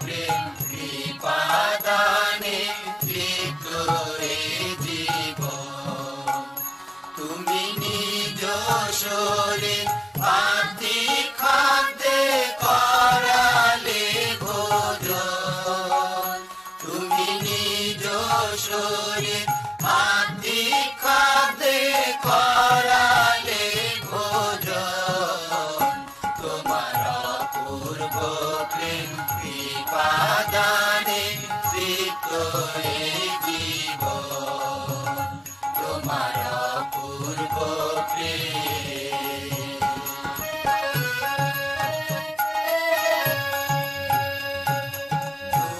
প্রেম কৃপাদানে তৃপ্ত এ জীবন। তুমি নিজ শরীর পার্থিব খাদ্যে করালে ভোজন। তুমি নিজ শরীর পার্থিব খাদ্যে করালে ভোজন। তোমার অপূর্ব প্রেম কৃপাদানে তৃপ্ত এ জীবন। তোমার অপূর্ব প্রেম।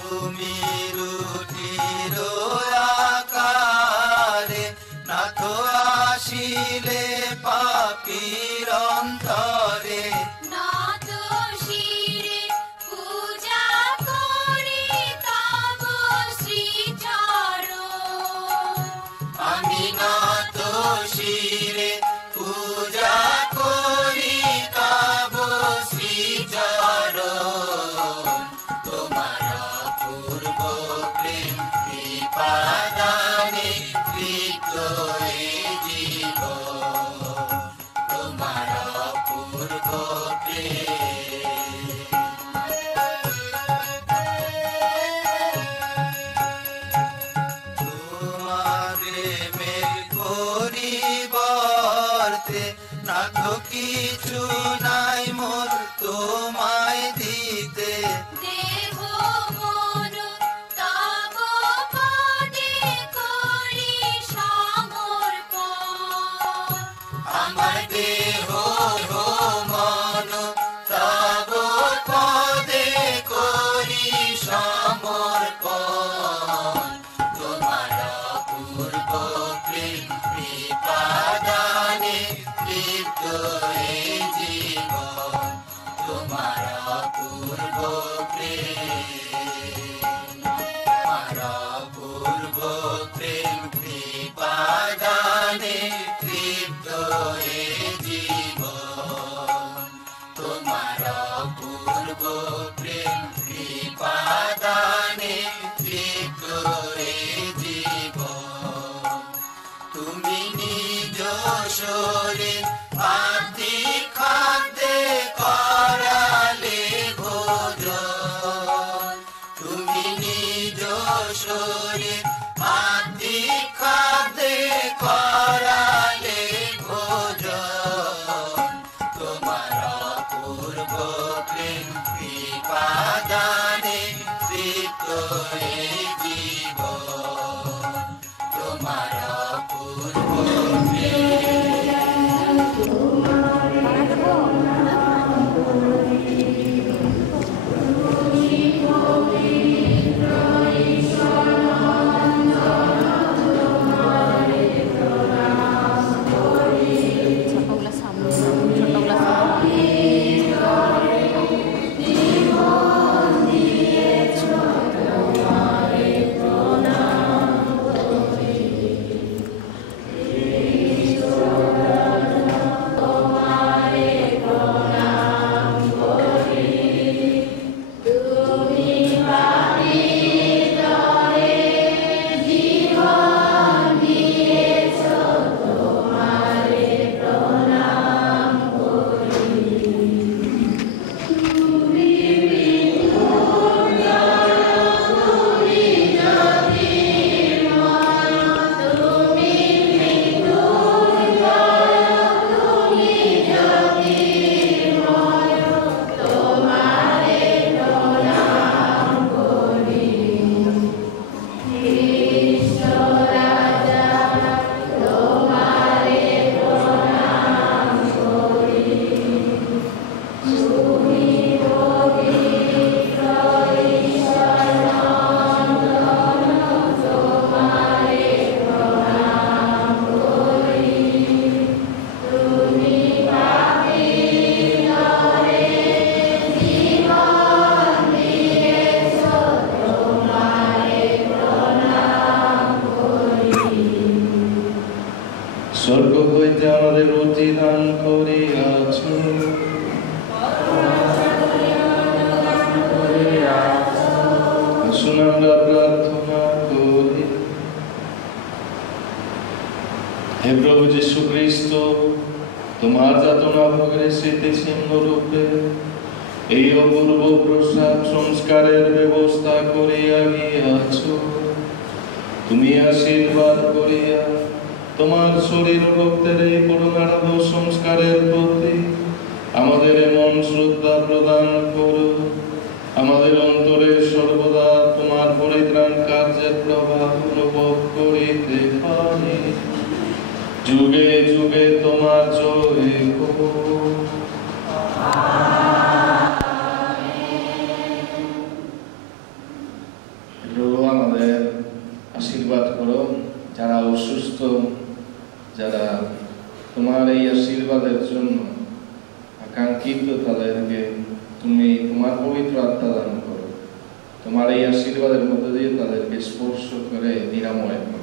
তুমি রুটির আকারে নাথ আসিলে পাপীর অন্তরে। নত শিরে পূজা করি তব শ্রীচরণ। আমি নত শিরে পূজা করি তব শ্রীচরণ। তোমার অপূর্ব প্রেম কৃপাদানে তৃপ্ত এ জীবন। তোমার অপূর্ব প্রেম। তোমারে মেঘ পরিবর্তে নাথ কিছু নাই মোর তোমায় দিতে। দেহ মন তব পদে করি সমর্পণ। আমার দেহ মন তব পদে করি সমর্পণ। তোমার অপূর্ব প্রেম কৃপাদানে তৃপ্ত এ জীবন। হে প্রভু যীশু খ্রিস্ট, তোমার যাতনা ভোগের স্মৃতিচিহ্ন রূপে এই অপূর্ব প্রসাদ সংস্কারের ব্যবস্থা করিয়া গিয়াছ। তুমি আশীর্বাদ করিয়া তোমার শরীর রক্তের এই পূর্ণার্ধ সংস্কারের প্রতি আমাদের এমন শ্রদ্ধা প্রদান করো, আমাদের অন্তরে সর্বদা তোমার পরিত্রাণ কার্যের প্রভাব অনুভব করিতে পারি। যুগে যুগে তোমার জয় হোক। প্রভু আমাদের আশীর্বাদ করো, যারা অসুস্থ, যারা তোমার এই আশীর্বাদের জন্য আকাঙ্ক্ষিত, তাদেরকে তুমি তোমার পবিত্র আত্মা দান করো। তোমার এই আশীর্বাদের মধ্যে দিয়ে তাদেরকে স্পর্শ করে নিরাময় করো।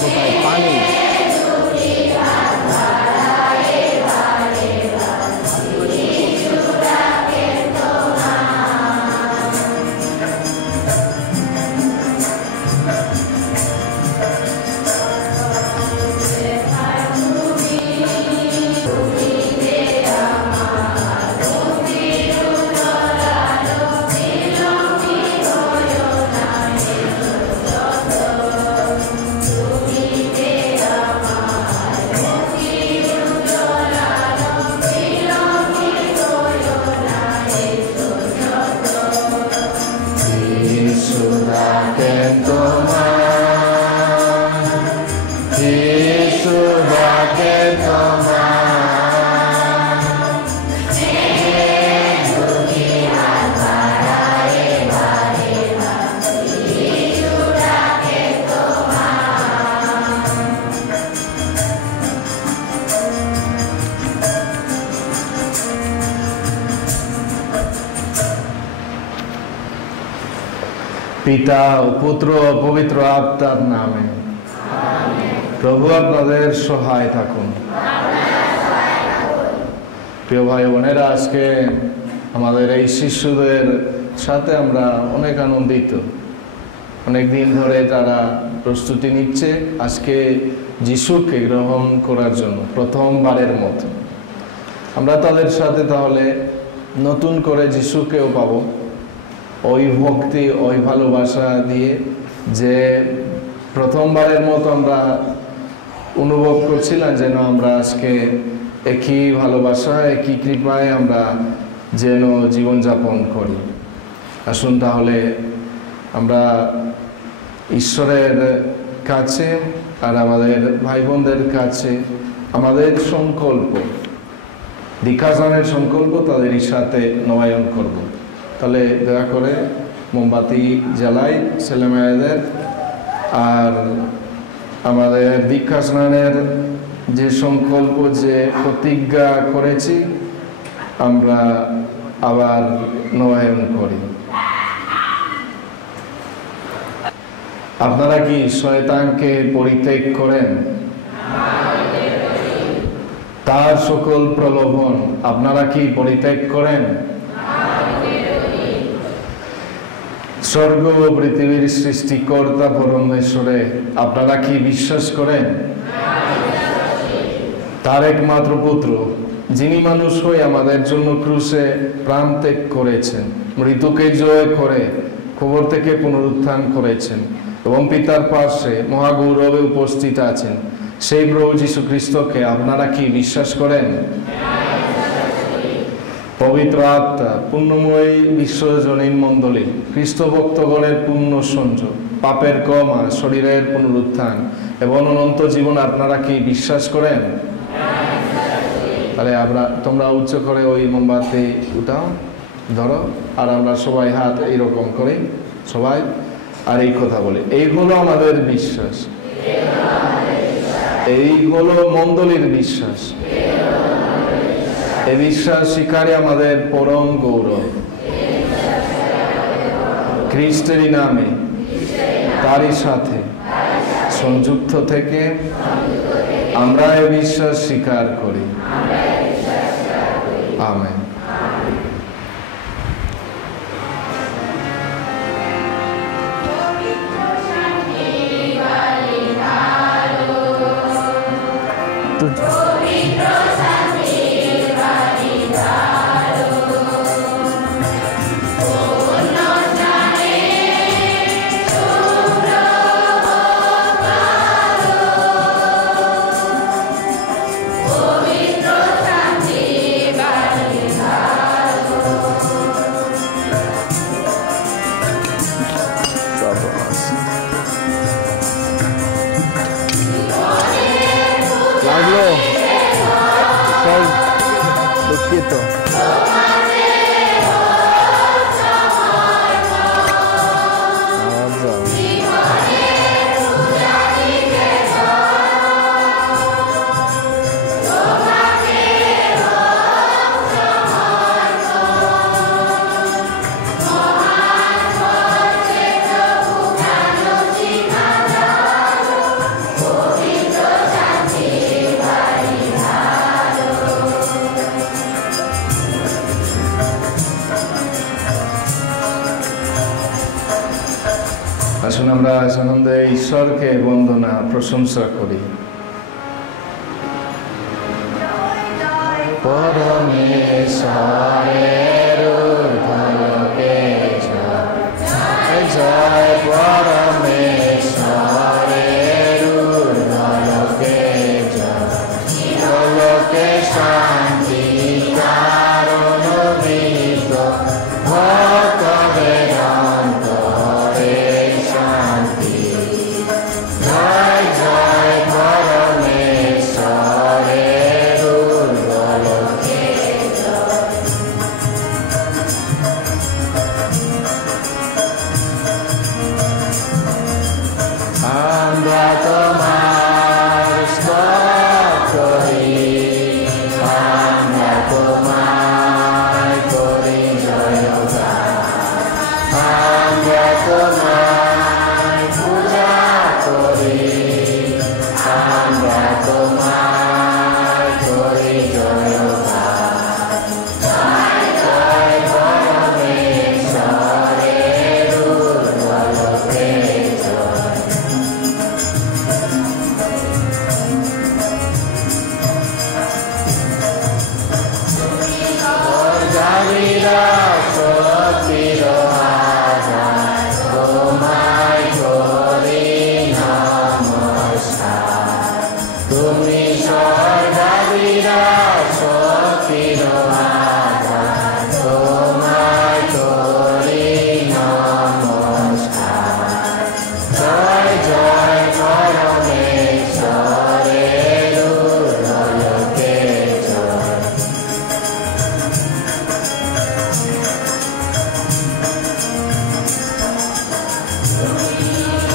কোথায় পানি। পিতা ও পুত্র ও পবিত্র আত্মার নামে। প্রভু আপনাদের সহায় থাকুন। প্রিয় ভাই বোনেরা, আজকে আমাদের এই শিশুদের সাথে আমরা অনেক আনন্দিত। অনেক দিন ধরে তারা প্রস্তুতি নিচ্ছে আজকে যিশুকে গ্রহণ করার জন্য প্রথমবারের মতো। আমরা তাদের সাথে তাহলে নতুন করে যিশুকেও পাবো, ওই ভক্তি ওই ভালোবাসা দিয়ে যে প্রথমবারের মতো আমরা অনুভব করছিলাম, যেন আমরা আজকে একই ভালোবাসা একই কৃপায় আমরা যেন জীবনযাপন করি। আসুন তাহলে আমরা ঈশ্বরের কাছে আর আমাদের ভাই বোনদের কাছে আমাদের সংকল্প, দীক্ষাদানের সংকল্প তাদের সাথে নবায়ন করব। তাহলে দয়া করে মোমবাতি জ্বালাই ছেলেমেয়েদের, আর আমাদের দীক্ষা স্নানের যে সংকল্প যে প্রতিজ্ঞা করেছি আমরা আবার নবায়ন করি। আপনারা কি শয়তানকে পরিত্যাগ করেন? তার সকল প্রলোভন আপনারা কি পরিত্যাগ করেন? স্বর্গ ও পৃথিবীর সৃষ্টিকর্তা পরমেশ্বরে আপনারা কি বিশ্বাস করেন? তার একমাত্র পুত্র, যিনি মানুষ হয়ে আমাদের জন্য ক্রুশে প্রাণ ত্যাগ করেছেন, মৃত্যুকে জয় করে কবর থেকে পুনরুত্থান করেছেন এবং পিতার পার্শ্বে মহাগৌরবে উপস্থিত আছেন, সেই প্রভু যীশু খ্রিস্টকে আপনারা কি বিশ্বাস করেন? পবিত্র আত্মা, পুণ্যময়ী বিশ্বজনীন মণ্ডলী, খ্রিস্ট ভক্তগণের পুণ্য সঞ্চয়, পাপের ক্ষমা, শরীরের পুনরুত্থান এবং অনন্ত জীবন আপনারা কি বিশ্বাস করেন? তাহলে তোমরা উচ্চ করে ওই মোমবাতি উঠাও, ধরো, আর আমরা সবাই হাত এইরকম করি সবাই, আর এই কথা বলি, এই হলো আমাদের বিশ্বাস, এই হলো মণ্ডলীর বিশ্বাস। এই বিশ্বাস শিকারে আমাদের পরম গৌরব। খ্রিস্টেরই নামে তারই সাথে সংযুক্ত থেকে আমরা এই বিশ্বাস স্বীকার করি। আমেন। আমরা আনন্দে ঈশ্বরকে বন্দনা প্রশংসা করি। পরমেশ্বরের ঊর্ধ্বলোকে জয় জয়, পরমেশ্বরের ঊর্ধ্বলোকে জয়, ইহলোকে শান্তি কারণ নিহিত, ভক্তদের অন্তরে শান্তি। জয় জয়, পরমেশ্বরের ঊর্ধ্বলোকে জয়। আমরা তোমার স্তব করি, আমরা তোমায় করি জয়গান, আমরা তোমায় পূজা করি, আমরা তোমায় করি জয়গান। জয় জয়, পরমেশ্বরের ঊর্ধ্বলোকে জয়। স্বর্গাবীরা শক্তির আধার, তোমায় করি নমস্কার। তুমি স্বর্গাবীরা শক্তির আধার, তোমায় করি নমস্কার। জয় জয়, পরমেশ্বরের ঊর্ধ্বলোকে জয়।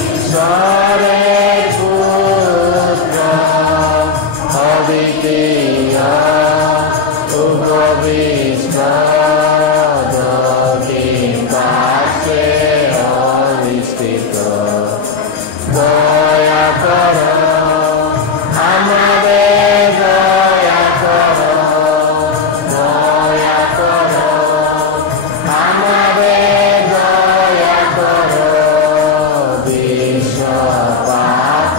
ঈশ্বরের পুত্র অদ্বিতীয় উপবিষ্ট দক্ষিণ পার্শ্বে অধিষ্ঠিত, দয়া করো আমাদের, দয়া করো, দয়া করো আমাদের, দয়া করো বিশ্ব পাপ।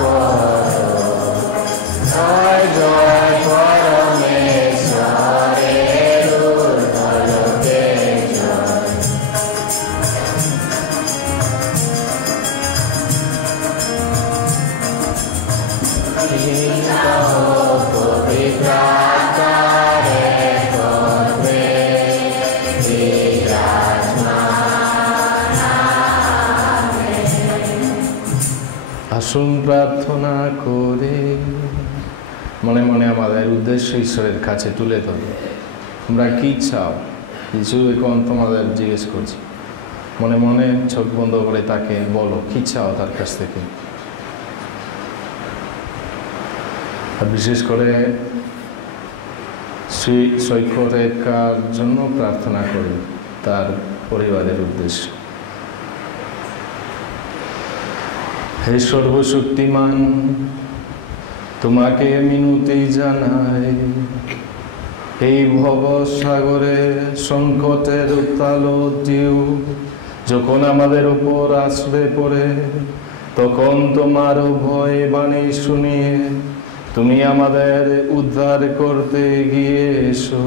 জয় জয়, পরমেশ্বরের ঊর্ধ্বলোকে জয়। পবিত্র আত্মারে কর্মে বিরাজমান। আসুন প্রার্থনা করে মনে মনে আমাদের উদ্দেশ্য ঈশ্বরের কাছে তুলে ধরি। তোমরা কি চাও কিছু এখন তোমাদের জিজ্ঞেস করছি, মনে মনে চোখ বন্ধ করে তাকে বলো কি চাও তার কাছ থেকে। আর বিশেষ করে শ্রী সৈকতের জন্য প্রার্থনা করি, তার পরিবারের উদ্দেশ্যে। হে সর্বশক্তিমান, তোমাকে মিনতি জানাই। এই ভব সাগরে সংকটের উত্তাল ঢেউ যখন আমাদের উপর আসবে পড়ে, তখন তোমার ভয় বাণী শুনিয়ে তুমি আমাদের উদ্ধার করতে গিয়ে এসো।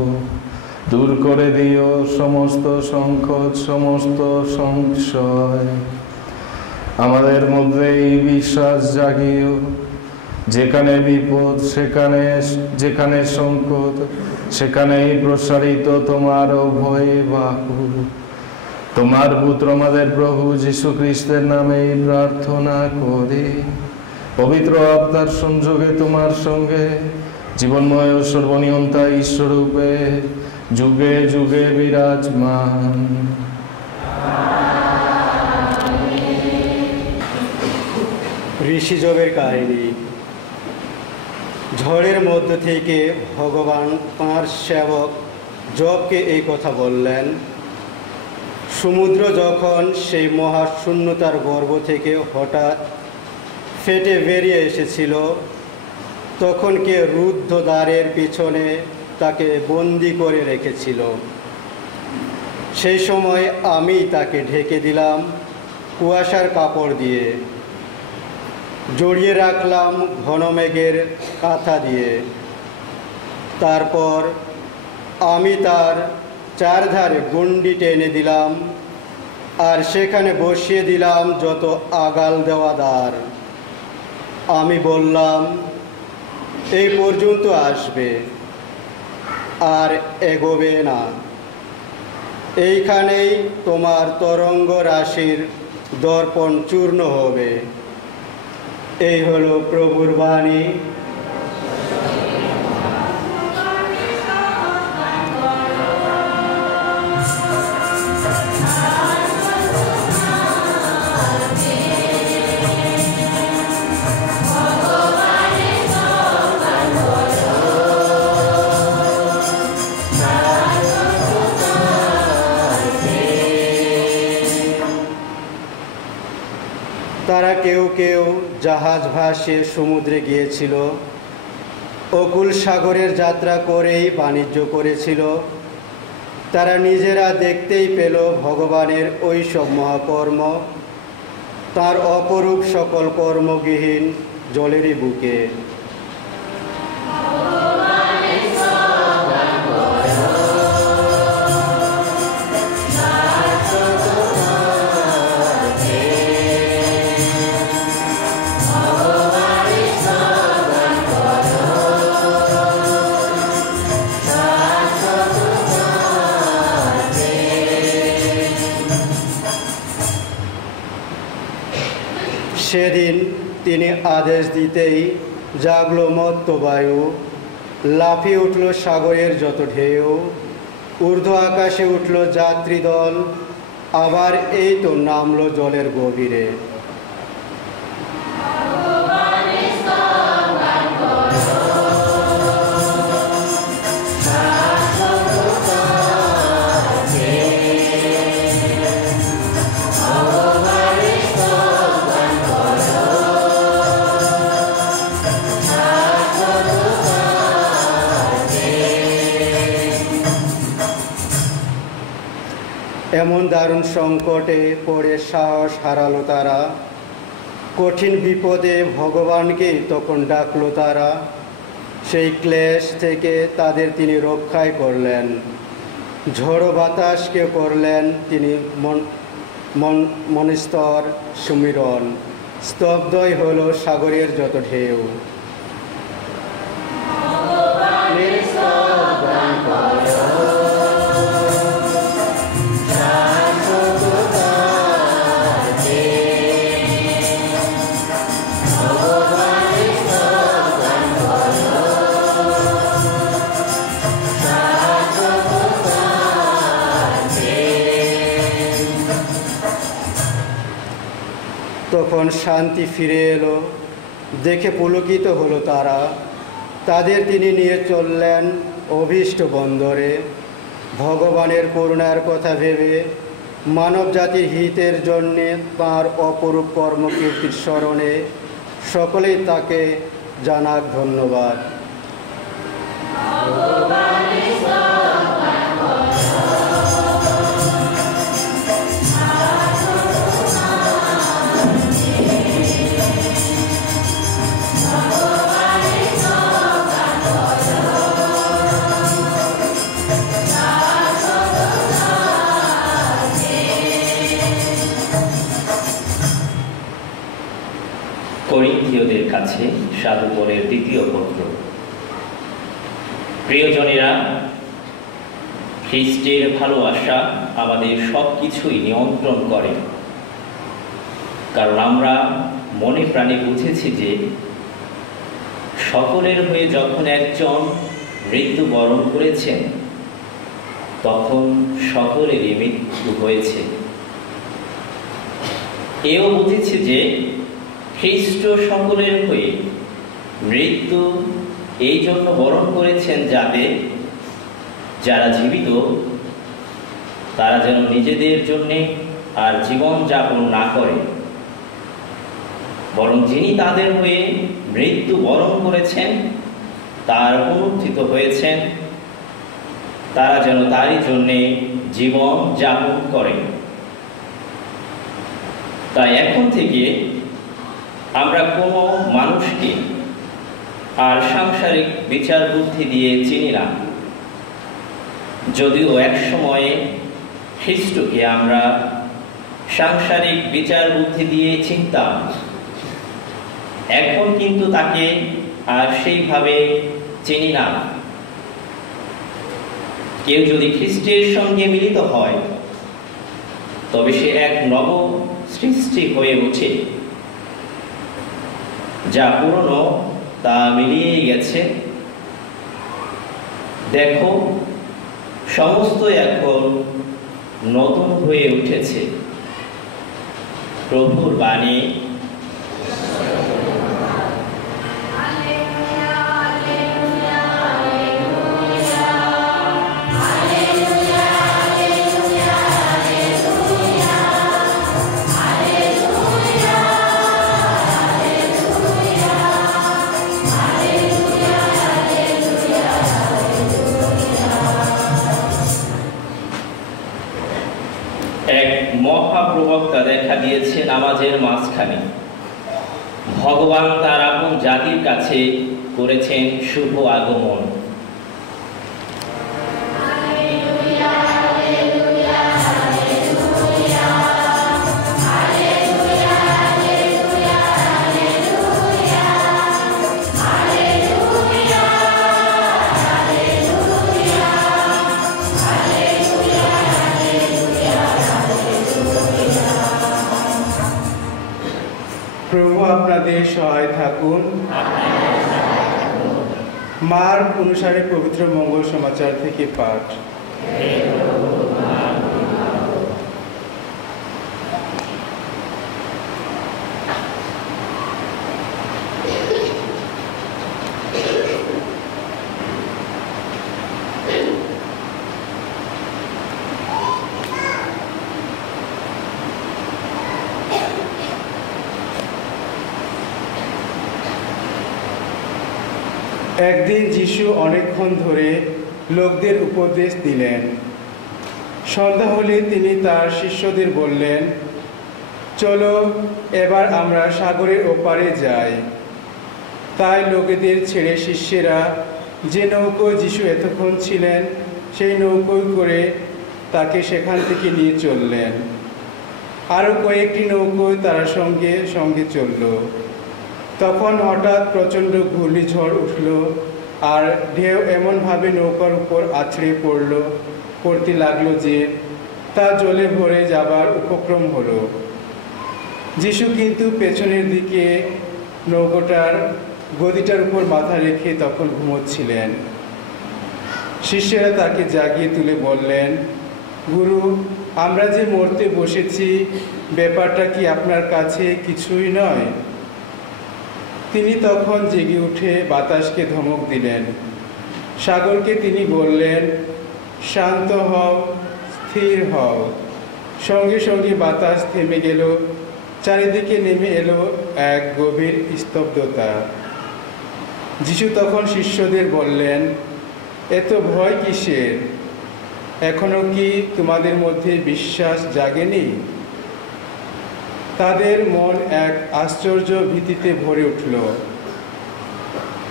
দূর করে দিও সমস্ত সংকট, সমস্ত সংশয়। আমাদের মধ্যে এই বিশ্বাস জাগিও, যেখানে বিপদ যেখানে সংকট, সেখানেই প্রসারিত তোমার ভয়ে বাহু। তোমার পুত্র আমাদের প্রভু যীশু খ্রিস্টের নামে প্রার্থনা করি। পবিত্র আত্মার সংযোগে তোমার সঙ্গে জীবনময় ও সর্বনিয়ন্তা ঈশ্বররূপে যুগে যুগে বিরাজমান। ঋষি জবের কাহিনী। ঝড়ের মধ্য থেকে ভগবান তাঁর সেবক জবকে এই কথা বললেন। সমুদ্র যখন সেই মহাশূন্যতার গর্ভ থেকে হঠাৎ ফেটে বেরিয়ে এসেছিল, তখন কে রুদ্ধ দ্বারের পিছনে তাকে বন্দি করে রেখেছিল। সেই সময় আমি তাকে ঢেকে দিলাম কুয়াশার কাপড় দিয়ে। জড়িয়ে রাখলাম ঘন মেঘের কাঁথা দিয়ে। তারপর আমি তার চারধারে গণ্ডি টেনে দিলাম, আর সেখানে বসিয়ে দিলাম যত আগাল দেওয়া দ্বার। আমি বললাম, এই পর্যন্ত আসবে আর এগোবে না। এইখানেই তোমার তরঙ্গ রাশির দর্পণ চূর্ণ হবে। এই হলো প্রভুর বাণী। তারা কেউ কেউ জাহাজ ভাসিয়ে সমুদ্রে গিয়েছিল, অকুল সাগরের যাত্রা করেই বাণিজ্য করেছিল। তারা নিজেরা দেখতেই পেল ভগবানের ওই সব মহাকর্ম, তার অপরূপ সকল কর্মবিহীন জলেরই বুকে। সেদিন তিনি আদেশ দিতেই জাগল মত্ত বায়ু, লাফিয়ে উঠল সাগরের যত ঢেউ, ঊর্ধ্ব আকাশে উঠল যাত্রীদল, আবার এই তো নামলো জলের গভীরে। এমন দারুণ সংকটে পড়ে সাহস হারালো তারা, কঠিন বিপদে ভগবানকেই তখন ডাকলো তারা। সেই ক্লেশ থেকে তাদের তিনি রক্ষাই করলেন, ঝড়ো বাতাসকে করলেন তিনি মনস্তর সুমিরন, স্তব্ধই হলো সাগরের যত ঢেউ। তখন শান্তি ফিরে এলো, দেখে পুলকিত হলো তারা। তাদের তিনি নিয়ে চললেন অভীষ্ট বন্দরে। ভগবানের করুণার কথা ভেবে মানব জাতির হিতের জন্যে তাঁর অপরূপ কর্মকীর্তির স্মরণে সকলেই তাকে জানাক ধন্যবাদ। করিন্থীয়দের কাছে সাধু পৌলের দ্বিতীয় পত্র। প্রিয়জনেরা, খ্রিস্টের ভালোবাসা আমাদের সব কিছুই নিয়ন্ত্রণ করে, কারণ আমরা মনে প্রাণে বুঝেছি যে সকলের হয়ে যখন একজন মৃত্যুবরণ করেছেন তখন সকলেরই মৃত্যু হয়েছে। এও বুঝেছি যে খ্রিস্ট সকলের হয়ে মৃত্যু এই জন্য বরণ করেছেন যাতে যারা জীবিত তারা যেন নিজেদের জন্যে আর জীবন যাপন না করে, বরং যিনি তাদের হয়ে মৃত্যু বরণ করেছেন তার পুনরুত্থিত হয়েছেন, তারা যেন তারই জন্যে জীবন যাপন করে। তাই এখন থেকে আমরা কোনো মানুষকে আর সাংসারিক বিচার বুদ্ধি দিয়ে চিনি না, যদিও এক সময়ে খ্রিস্টকে আমরা সাংসারিক বিচার বুদ্ধি দিয়ে চিনতাম। এখন কিন্তু তাকে আর সেইভাবে চিনি না। কেউ যদি খ্রিস্টের সঙ্গে মিলিত হয় তবে সে এক নব সৃষ্টি হয়ে ওঠে, যা পুরনো তা মিলিয়ে গেছে। দেখো, সমস্ত এখন নতুন হয়ে উঠেছে। প্রভুর বাণী। এক মহাপ্রবক্তা দেখা দিয়েছে নামাজের মাঝখানে। ভগবান তার আপন জাতির কাছে করেছেন শুভ আগমন। প্রভু আপনাদের সহায় থাকুন। মার্ক অনুসারে পবিত্র মঙ্গল সমাচার থেকে পাঠ। একদিন যিশু অনেকক্ষণ ধরে লোকদের উপদেশ দিলেন। সন্ধ্যা হলে তিনি তার শিষ্যদের বললেন, চলো এবার আমরা সাগরের ওপারে যাই। তাই লোকেদের ছেড়ে শিষ্যেরা যে নৌকোয় যিশু এতক্ষণ ছিলেন সেই নৌকোয় করে তাকে সেখান থেকে নিয়ে চললেন। আরও কয়েকটি নৌকোয় তারা সঙ্গে সঙ্গে চলল। তখন হঠাৎ প্রচণ্ড ঘূর্ণিঝড় উঠল, আর ঢেউ এমনভাবে নৌকার উপর আছড়ে পড়তে লাগলো যে তা জলে ভরে যাবার উপক্রম হলো। যিশু কিন্তু পেছনের দিকে নৌকাটার গদিটার উপর মাথা রেখে তখন ঘুমোচ্ছিলেন। শিষ্যেরা তাকে জাগিয়ে তুলে বললেন, গুরু, আমরা যে মরতে বসেছি, ব্যাপারটা কি আপনার কাছে কিছুই নয়? তিনি তখন জেগে উঠে বাতাসকে ধমক দিলেন। সাগরকে তিনি বললেন, শান্ত হও, স্থির হও। সঙ্গে সঙ্গে বাতাস থেমে গেল। চারিদিকে নেমে এলো এক গভীর স্তব্ধতা। যিশু তখন শিষ্যদের বললেন, এত ভয় কিসের? এখনো কি তোমাদের মধ্যে বিশ্বাস জাগেনি? তাদের মন এক আশ্চর্য ভীতিতে ভরে উঠল।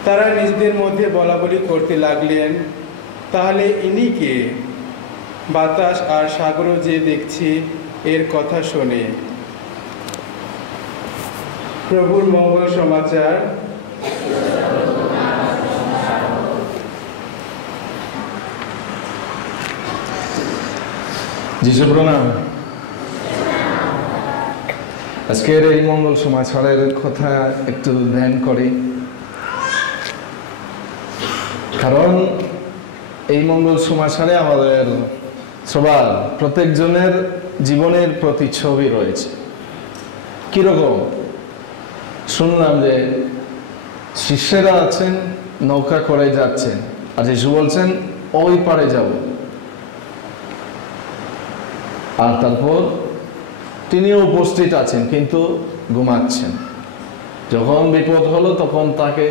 তারা নিজেদের মধ্যে বলাবলি করতে লাগলেন, তাহলে ইনি কে? বাতাস আর সাগরও যে দেখছি এর কথা শোনে। প্রভুর মঙ্গল সমাচার। যিশু প্রণাম। আজকের এই মঙ্গল সমাচারের কথা একটু ধ্যান করি, কারণ এই মঙ্গল সমাচারে আমাদের সবার প্রত্যেকজনের জীবনের প্রতিচ্ছবি রয়েছে। কিরকম? শুনলাম যে শিষ্যেরা আছেন, নৌকা করে যাচ্ছেন, আর যিশু বলছেন ওই পারে যাব। আর তারপর তিনিও উপস্থিত আছেন, কিন্তু ঘুমাচ্ছেন। যখন বিপদ হলো তখন তাকে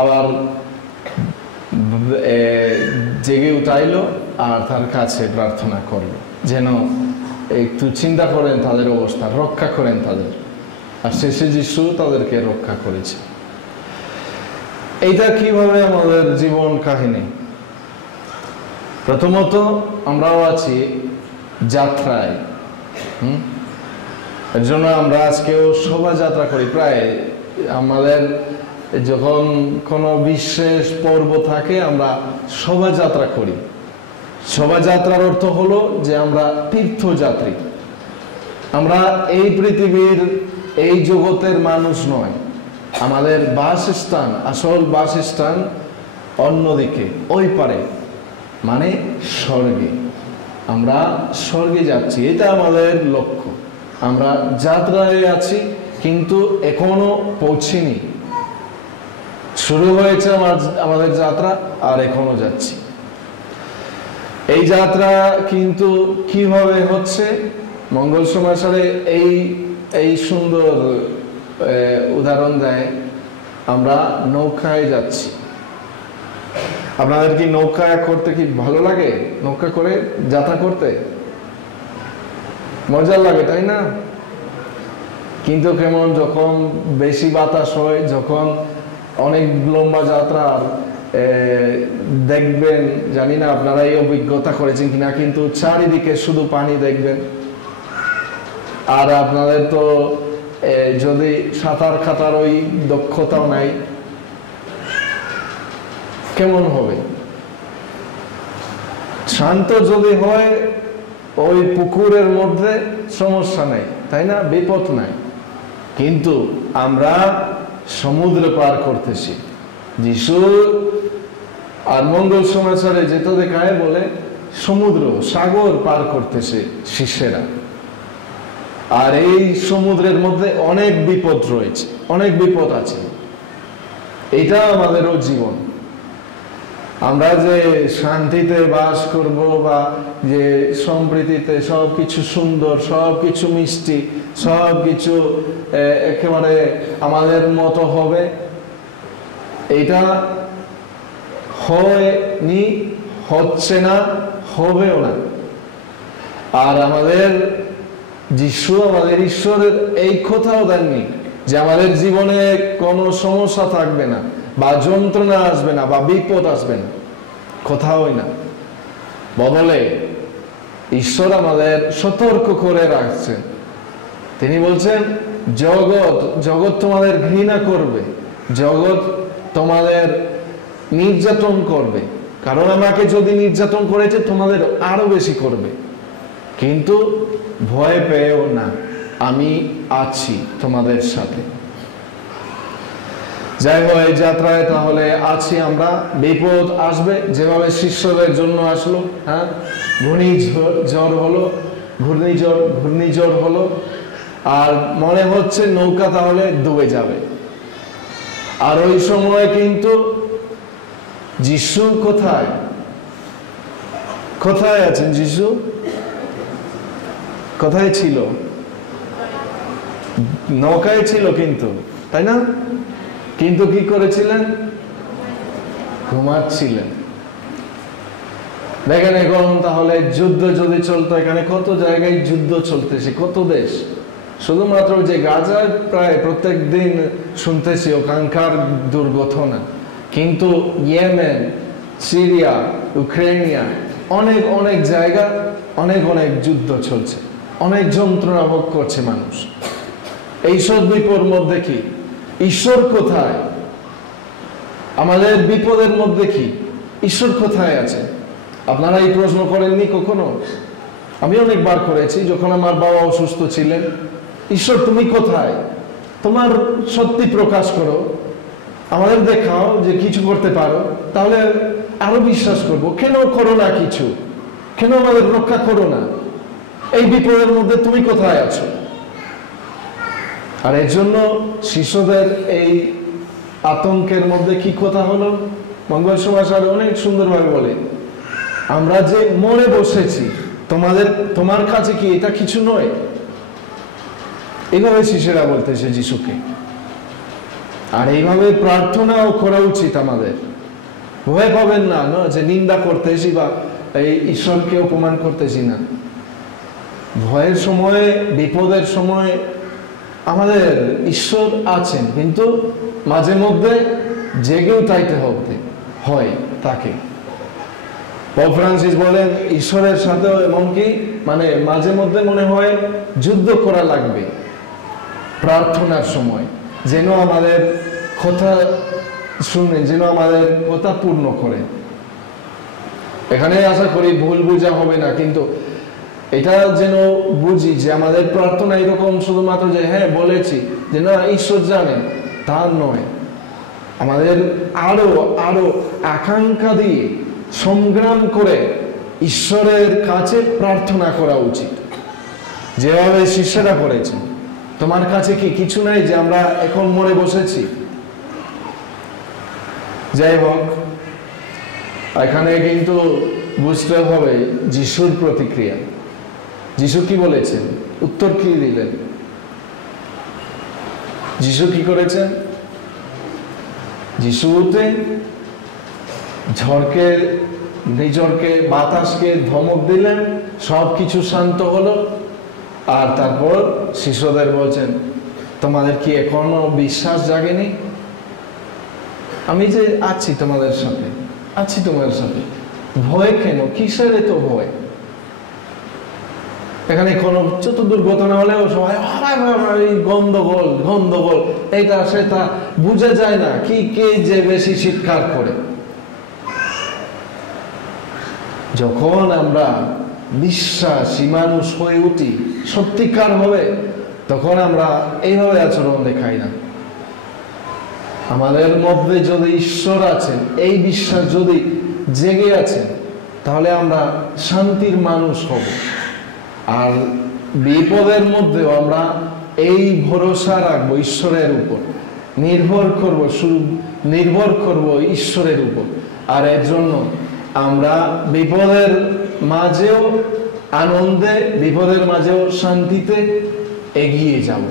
আবার জেগে উঠাইলো আর তার কাছে প্রার্থনা করলো যেন একটু চিন্তা করেন তাদের অবস্থা, রক্ষা করেন তাদের। আর শেষে যিশু তাদেরকে রক্ষা করেছে। এইটা কিভাবে আমাদের জীবন কাহিনী? প্রথমত আমরাও আছি যাত্রায়। এর জন্য আমরা আজকেও শোভাযাত্রা করি। প্রায় আমাদের যখন কোনো বিশেষ পর্ব থাকে আমরা শোভাযাত্রা করি। শোভাযাত্রার অর্থ হলো যে আমরা তীর্থযাত্রী। আমরা এই পৃথিবীর এই জগতের মানুষ নয়, আমাদের বাসস্থান, আসল বাসস্থান অন্যদিকে, ওই পারে, মানে স্বর্গে। আমরা স্বর্গে যাচ্ছি, এটা আমাদের লক্ষ্য। আমরা যাত্রায় আছি, কিন্তু এখনো পৌঁছিনি। শুরু হয়েছে আমাদের যাত্রা, আর এখনো যাচ্ছি। এই যাত্রা কিন্তু কিভাবে হচ্ছে? মঙ্গল সমাচারে এই সুন্দর উদাহরণ দেয়। আমরা নৌকায় যাচ্ছি। আপনাদের কি নৌকা করতে কি ভালো লাগে? নৌকা করে যাত্রা করতে মজা লাগে, তাই না? কিন্তু কেমন যখন বেশি বাতাস হয়, যখন অনেক লম্বা যাত্রা, দেখবেন, জানি না আপনারা এই অভিজ্ঞতা করেছেন কিনা, কিন্তু চারিদিকে শুধু পানি দেখবেন। আর আপনাদের তো যদি সাঁতার কাটার ওই দক্ষতাও নাই, কেমন হবে? শান্ত যদি হয় ওই পুকুরের মধ্যে সমস্যা নেই, তাই না? বিপদ নাই। কিন্তু আমরা সমুদ্র পার করতেছি। যিশু আর মঙ্গল সমাচারে যেটা দেখায়, বলে সমুদ্র, সাগর পার করতেছে শিষ্যেরা। আর এই সমুদ্রের মধ্যে অনেক বিপদ রয়েছে, অনেক বিপদ আছে। এটা আমাদেরও জীবন। আমরা যে শান্তিতে বাস করব, বা যে সম্প্রীতিতে সবকিছু সুন্দর, সবকিছু মিষ্টি, সবকিছু একেবারে আমাদের মতো হবে, এটা হয়নি, হচ্ছে না, হবেও না। আর আমাদের যিশু, আমাদের ঈশ্বরের এই কথাও দেননি যে আমাদের জীবনে কোনো সমস্যা থাকবে না, বা যন্ত্রণা আসবে না, বা বিপদ আসবে না, কোথাওই না। বদলে ঈশ্বর আমাদের সতর্ক করে রাখছেন। তিনি বলছেন, জগৎ তোমাদের ঘৃণা করবে, জগৎ তোমাদের নির্যাতন করবে, কারণ আমাকে যদি নির্যাতন করেছে তোমাদের আরো বেশি করবে, কিন্তু ভয় পেও না, আমি আছি তোমাদের সাথে। যাই হোক, এই যাত্রায় তাহলে আছি আমরা। বিপদ আসবে, যেভাবে শিষ্যদের জন্য আসলো। হ্যাঁ, ঘূর্ণিঝড় হলো, আর মনে হচ্ছে নৌকা তাহলে ডুবে যাবে। আর ওই সময় কিন্তু যিশু কোথায় আছেন? যিশু কোথায় ছিল? নৌকায় ছিল কিন্তু, তাই না? কিন্তু কি করেছিলেন? ঘুমাচ্ছিলেন। দেখেন, এখন তাহলে যুদ্ধ যদি চলতো, এখানে কত জায়গায় যুদ্ধ চলতেছে, কত দেশ। শুধুমাত্র যে গাজায় প্রায় প্রত্যেক দিন শুনতেছি ওখানকার দুর্ঘটনা, কিন্তু ইয়েমেন, সিরিয়া, ইউক্রেনিয়া, অনেক অনেক জায়গা অনেক যুদ্ধ চলছে, অনেক যন্ত্রণা ভোগ করছে মানুষ। এইসব বিপদের মধ্যে কি ঈশ্বর কোথায়? আমাদের বিপদের মধ্যে কি ঈশ্বর কোথায় আছে? আপনারা এই প্রশ্ন করেননি কখনো? আমি অনেকবার করেছি। যখন আমার বাবা অসুস্থ ছিলেন, ঈশ্বর তুমি কোথায়? তোমার সত্যি প্রকাশ করো, আমাদের দেখাও যে কিছু করতে পারো, তাহলে আরো বিশ্বাস করব। কেন করো না কিছু? কেন আমাদের রক্ষা করো না? এই বিপদের মধ্যে তুমি কোথায় আছো? আর এর জন্য শিশুদের এই আতঙ্কের মধ্যে কি কথা হলো? মঙ্গল সমাচার অনেক সুন্দরভাবে বলে, আমরা যে মরে বসেছি, তোমার কাছে কি এটা কিছু নয়? এইভাবে শিশুরা বলতেছে যিশুকে। আর এইভাবে প্রার্থনাও করা উচিত আমাদের। ভয় পাবেন না, যে নিন্দা করতেছি বা এই ঈশ্বরকে অপমান করতেছি না। ভয়ের সময়ে, বিপদের সময় আমাদের ঈশ্বর আছেন, কিন্তু মাঝে মধ্যে জেগে উঠাইতে হয় তাকে। পপ ফ্রান্সিস বলেন ঈশ্বরের সাথে এমনকি মাঝে মধ্যে মনে হয় যুদ্ধ করা লাগবে প্রার্থনার সময়, যেন আমাদের কথা শুনে, যেন আমাদের কথা পূর্ণ করে। এখানে আশা করি ভুল বোঝা হবে না, কিন্তু এটা যেন বুঝি যে আমাদের প্রার্থনা এরকম শুধুমাত্র যে হ্যাঁ বলেছি যে না ঈশ্বর জানেন, তা নয়। আমাদের আরো আরো আকাঙ্ক্ষা দিয়ে সংগ্রাম করে ঈশ্বরের কাছে প্রার্থনা করা উচিত, যেভাবে শিষ্যরা করেছে। তোমার কাছে কি কিছু নাই যে আমরা এখন মরে বসেছি? যাই হোক, এখানে কিন্তু বুঝতে হবে যিশুর প্রতিক্রিয়া। যিশু কি বলেছেন, উত্তর কি দিলেন? যিশু কি করেছেন? যিশু উঠে ঝড়কে, নিঝড়কে, বাতাসকে ধমক দিলেন, সবকিছু শান্ত হলো। আর তারপর শিষ্যদের বলছেন, তোমাদের কি এখনো বিশ্বাস জাগেনি? আমি যে আছি তোমাদের সাথে, আছি তোমাদের সাথে, ভয় কেন? কিসের এত ভয়? এখানে কোনো ছোট দুর্ঘটনা হলেও সবাই গন্ডগোল গন্ডগোল, এটা সেটা, বুঝা যায় না কি কে যে বেশি চিৎকার করে। যখন আমরা বিশ্বাসী মানুষ হয়ে উঠি সত্যিকার হবে, তখন আমরা এইভাবে আচরণ দেখাই না। আমাদের মধ্যে যদি ঈশ্বর আছেন, এই বিশ্বাস যদি জেগে আছে, তাহলে আমরা শান্তির মানুষ হব। আর বিপদের মধ্যেও আমরা এই ভরসা রাখবো ঈশ্বরের উপর, নির্ভর করব ঈশ্বরের উপর। আর এর জন্য আমরা বিপদের মাঝেও আনন্দে, বিপদের মাঝেও শান্তিতে এগিয়ে যাব।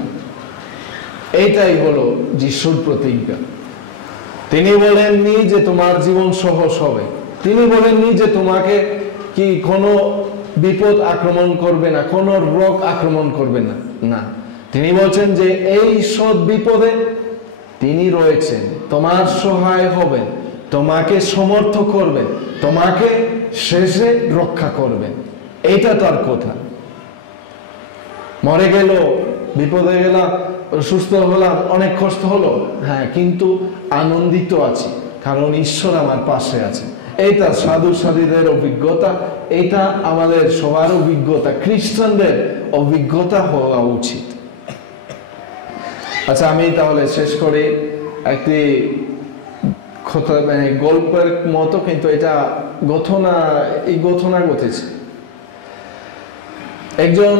এইটাই হলো যিশুর প্রতিজ্ঞা। তিনি বলেননি যে তোমার জীবন সহজ হবে, তিনি বলেননি যে তোমাকে কি কোনো বিপদ আক্রমণ করবে না, কোনো রোগ আক্রমণ করবে না, না। তিনি বলছেন যে এই সব বিপদে তিনি রয়েছেন, তোমার সহায় হবেন, তোমাকে সমর্থ করবেন, তোমাকে শেষে রক্ষা করবেন। এইটা তার কথা। মরে গেল, বিপদে গেলাম, সুস্থ হলাম, অনেক কষ্ট হলো, হ্যাঁ, কিন্তু আনন্দিত আছি, কারণ ঈশ্বর আমার পাশে আছে। এইটা সাধু সাধীদের অভিজ্ঞতা, এটা আমাদের সবার অভিজ্ঞতা, খ্রিস্টানদের অভিজ্ঞতা হওয়া উচিত। আচ্ছা, আমি তাহলে শেষ করে একটি কথা, গল্পের মতো, কিন্তু এটা এই ঘটনা ঘটেছে। একজন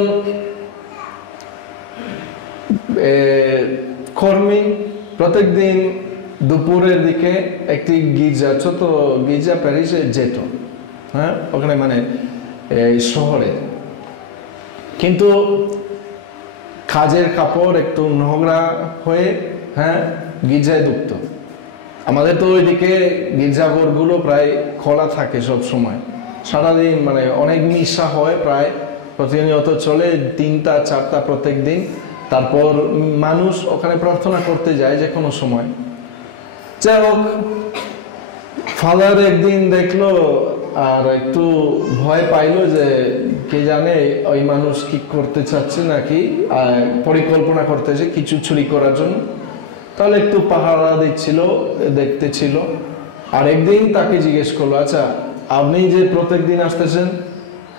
কর্মী প্রত্যেকদিন দুপুরের দিকে একটি গির্জা, ছোট গির্জা প্যারিসে যেত, হ্যাঁ, ওখানে এই শহরে। কিন্তু কাজের কাপড় একটু নোংরা হয়ে, হ্যাঁ, গির্জায় ঢুকতো। আমাদের তো ওইদিকে গির্জাঘরগুলো প্রায় খোলা থাকে সব সময়, সারাদিন, অনেক মিশা হয়, প্রায় প্রতিনিয়ত চলে, 3টা 4টা প্রত্যেক দিন। তারপর মানুষ ওখানে প্রার্থনা করতে যায় যে কোনো সময়। যাই হোক, ফাদার একদিন দেখলো আর একটু ভয় পাইলো যে কে জানে ওই মানুষ কি করতে চাচ্ছে, নাকি পরিকল্পনা করতেছে কিছু চুরি করার জন্য। তাহলে একটু পাহারা দিচ্ছিল, দেখতেছিল। আর একদিন তাকে জিজ্ঞেস করলো, আচ্ছা আপনি যে প্রত্যেক দিন আসতেছেন,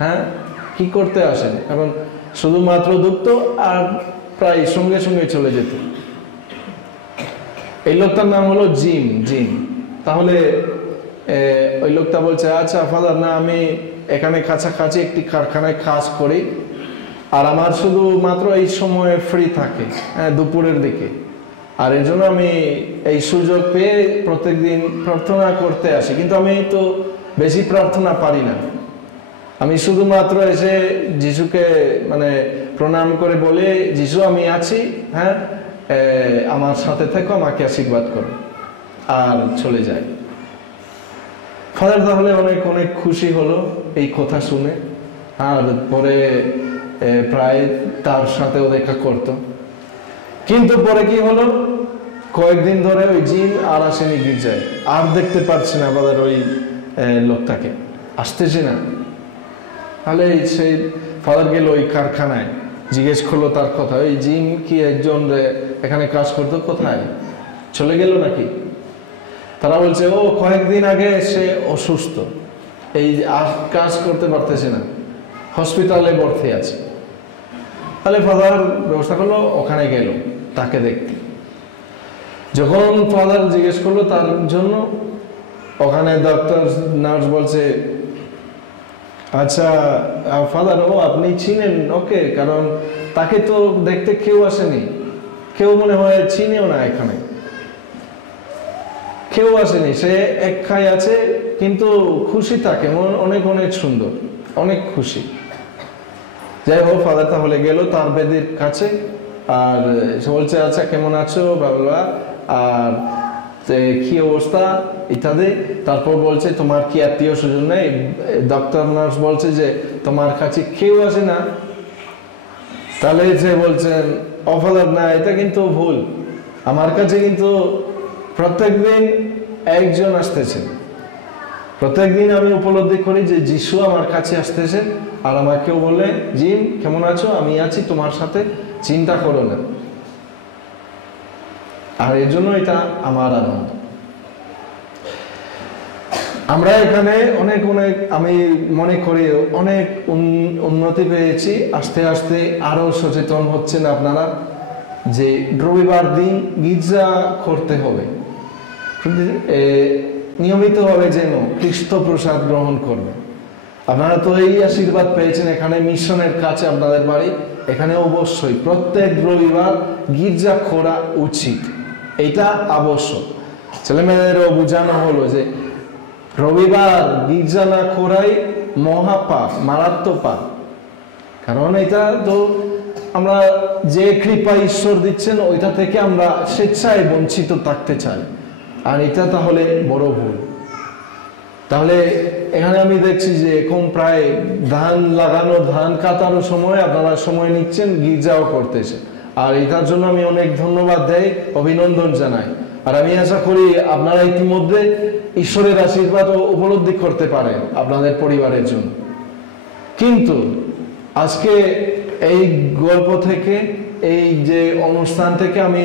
হ্যাঁ, কি করতে আসেন? কারণ শুধুমাত্র ঢুকতো আর প্রায় সঙ্গে সঙ্গে চলে যেত। এই লোকটার নাম হলো জিম। তাহলে ওই লোকটা বলছে, আচ্ছা ফাদার, না আমি এখানে কাছাকাছি একটি কারখানায় কাজ করি, আর আমার শুধুমাত্র এই সময়ে ফ্রি থাকে, হ্যাঁ, দুপুরের দিকে, আর এর জন্য আমি এই সুযোগ পেয়ে প্রত্যেকদিন প্রার্থনা করতে আসি। কিন্তু আমি তো বেশি প্রার্থনা পারি না, আমি শুধুমাত্র এসে যিশুকে প্রণাম করে বলে, যিশু আমি আছি, হ্যাঁ, আমার সাথে থেকো, আমাকে আশীর্বাদ করো, আর চলে যায়। ফাদার তাহলে অনেক খুশি হলো এই কথা শুনে, আর পরে প্রায় তার সাথেও দেখা করতো। কিন্তু পরে কি হলো, কয়েকদিন ধরে ওই জিন আর আসেনি গির্জায়, আর দেখতে পাচ্ছি না আমাদের ওই লোকটাকে, আসতেছে না। তাহলে সেই ফাদার গেল ওই কারখানায়, জিজ্ঞেস করলো তার কথা, ওই জিন কি একজন এখানে কাজ করতো, কোথায় চলে গেল নাকি? তারা বলছে ও কয়েকদিন আগে সে অসুস্থ, এই আর কাজ করতে পারতেছে না, হসপিটালে ভর্তি আছে। তাহলে ফাদার ব্যবস্থা করলো, ওখানে গেল তাকে দেখতে। যখন ফাদার জিজ্ঞেস করলো তার জন্য, ওখানে ডাক্তার নার্স বলছে আচ্ছা ফাদার, ও আপনি চিনেন ওকে, কারণ তাকে তো দেখতে কেউ আসেনি, কেউ মনে হয় চিনেও না, এখানে কেউ আসেনি, সে একাই আছে, কিন্তু খুশি থাকে, অনেক অনেক সুন্দর, অনেক খুশি। যাই হোক, ফাদার তাহলে গেল তার বেদির কাছে, আর সে বলছে আচ্ছা কেমন আছো বাবা, আর কি অবস্থা ইত্যাদি। তারপর বলছে তোমার কি আত্মীয় স্বজন নেই? ডাক্তার নার্স বলছে যে তোমার কাছে কেউ আসে না। তাহলে সে বলছেন ও ফাদার, না এটা কিন্তু ভুল, আমার কাছে কিন্তু প্রত্যেকদিন একজন আসতেছে, প্রত্যেকদিন আমি উপলব্ধি করি যে যিশু আমার কাছে আসতেছে, আর আমাকেও বলে জিন কেমন আছো, আমি আছি তোমার সাথে, চিন্তা করো না। আর এর জন্য এটা আমার আনন্দ। আমরা এখানে অনেক অনেক, আমি মনে করি অনেক উন্নতি পেয়েছি, আস্তে আস্তে আরো সচেতন হচ্ছেন আপনারা যে রবিবার দিন গির্জা করতে হবে, নিয়মিতভাবে যেন খ্রিস্ট প্রসাদ গ্রহণ করবে। আপনারা তো এই আশীর্বাদ পেয়েছেন, এখানে মিশনের কাছে আপনাদের বাড়ি, এখানে অবশ্যই প্রত্যেক রবিবার গির্জা করা উচিত, এটা আবশ্যক। ছেলেমেয়েদেরও বোঝানো হলো যে রবিবার গির্জা না করাই মহাপাপ, মারাত্মক পাপ। কারণ এটা তো আমরা যে কৃপা ঈশ্বর দিচ্ছেন ওইটা থেকে আমরা স্বেচ্ছায় বঞ্চিত থাকতে চাই, আর এটা তাহলে বড় ভুল। তাহলে এখানে আমি দেখছি যে এখন প্রায় ধান লাগানো, ধান কাটারও সময় আপনারা সময় নিচ্ছেন, গির্জাও করতেছে, আর এটার জন্য আমি অনেক ধন্যবাদ দেই, অভিনন্দন জানাই। আর আমি আশা করি আপনারা ইতিমধ্যে ঈশ্বরের আশীর্বাদ উপলব্ধি করতে পারেন আপনাদের পরিবারের জন্য। কিন্তু আজকে এই গল্প থেকে, এই যে অনুষ্ঠান থেকে আমি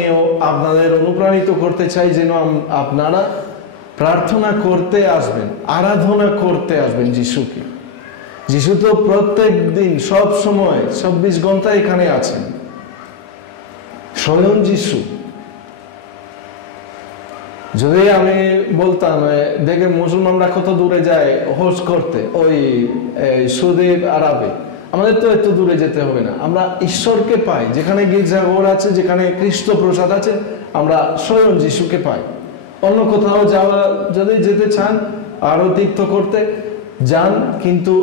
আপনাদের অনুপ্রাণিত করতে চাই যেন আপনারা প্রার্থনা করতে আসবেন, আরাধনা করতে আসবেন যিশুকে। যিশু তো প্রত্যেক দিন সব সময় 24 ঘন্টা এখানে আছেন, স্বয়ং যিশু। যদি আমি বলতাম দেখে মুসলমানরা কত দূরে যায় হজ করতে, ওই সৌদি আরবে, আমাদের তো এত দূরে যেতে হবে না, আমরা ঈশ্বরকে পাই। যেখানে গির্জাঘর আছে, যেখানে খ্রিস্ট প্রসাদ আছে, আমরা স্বয়ং যিশুকে পাই। অন্য কোথাও যাওয়া যদি যেতে চান, আরো তীর্থ করতে যান, কিন্তু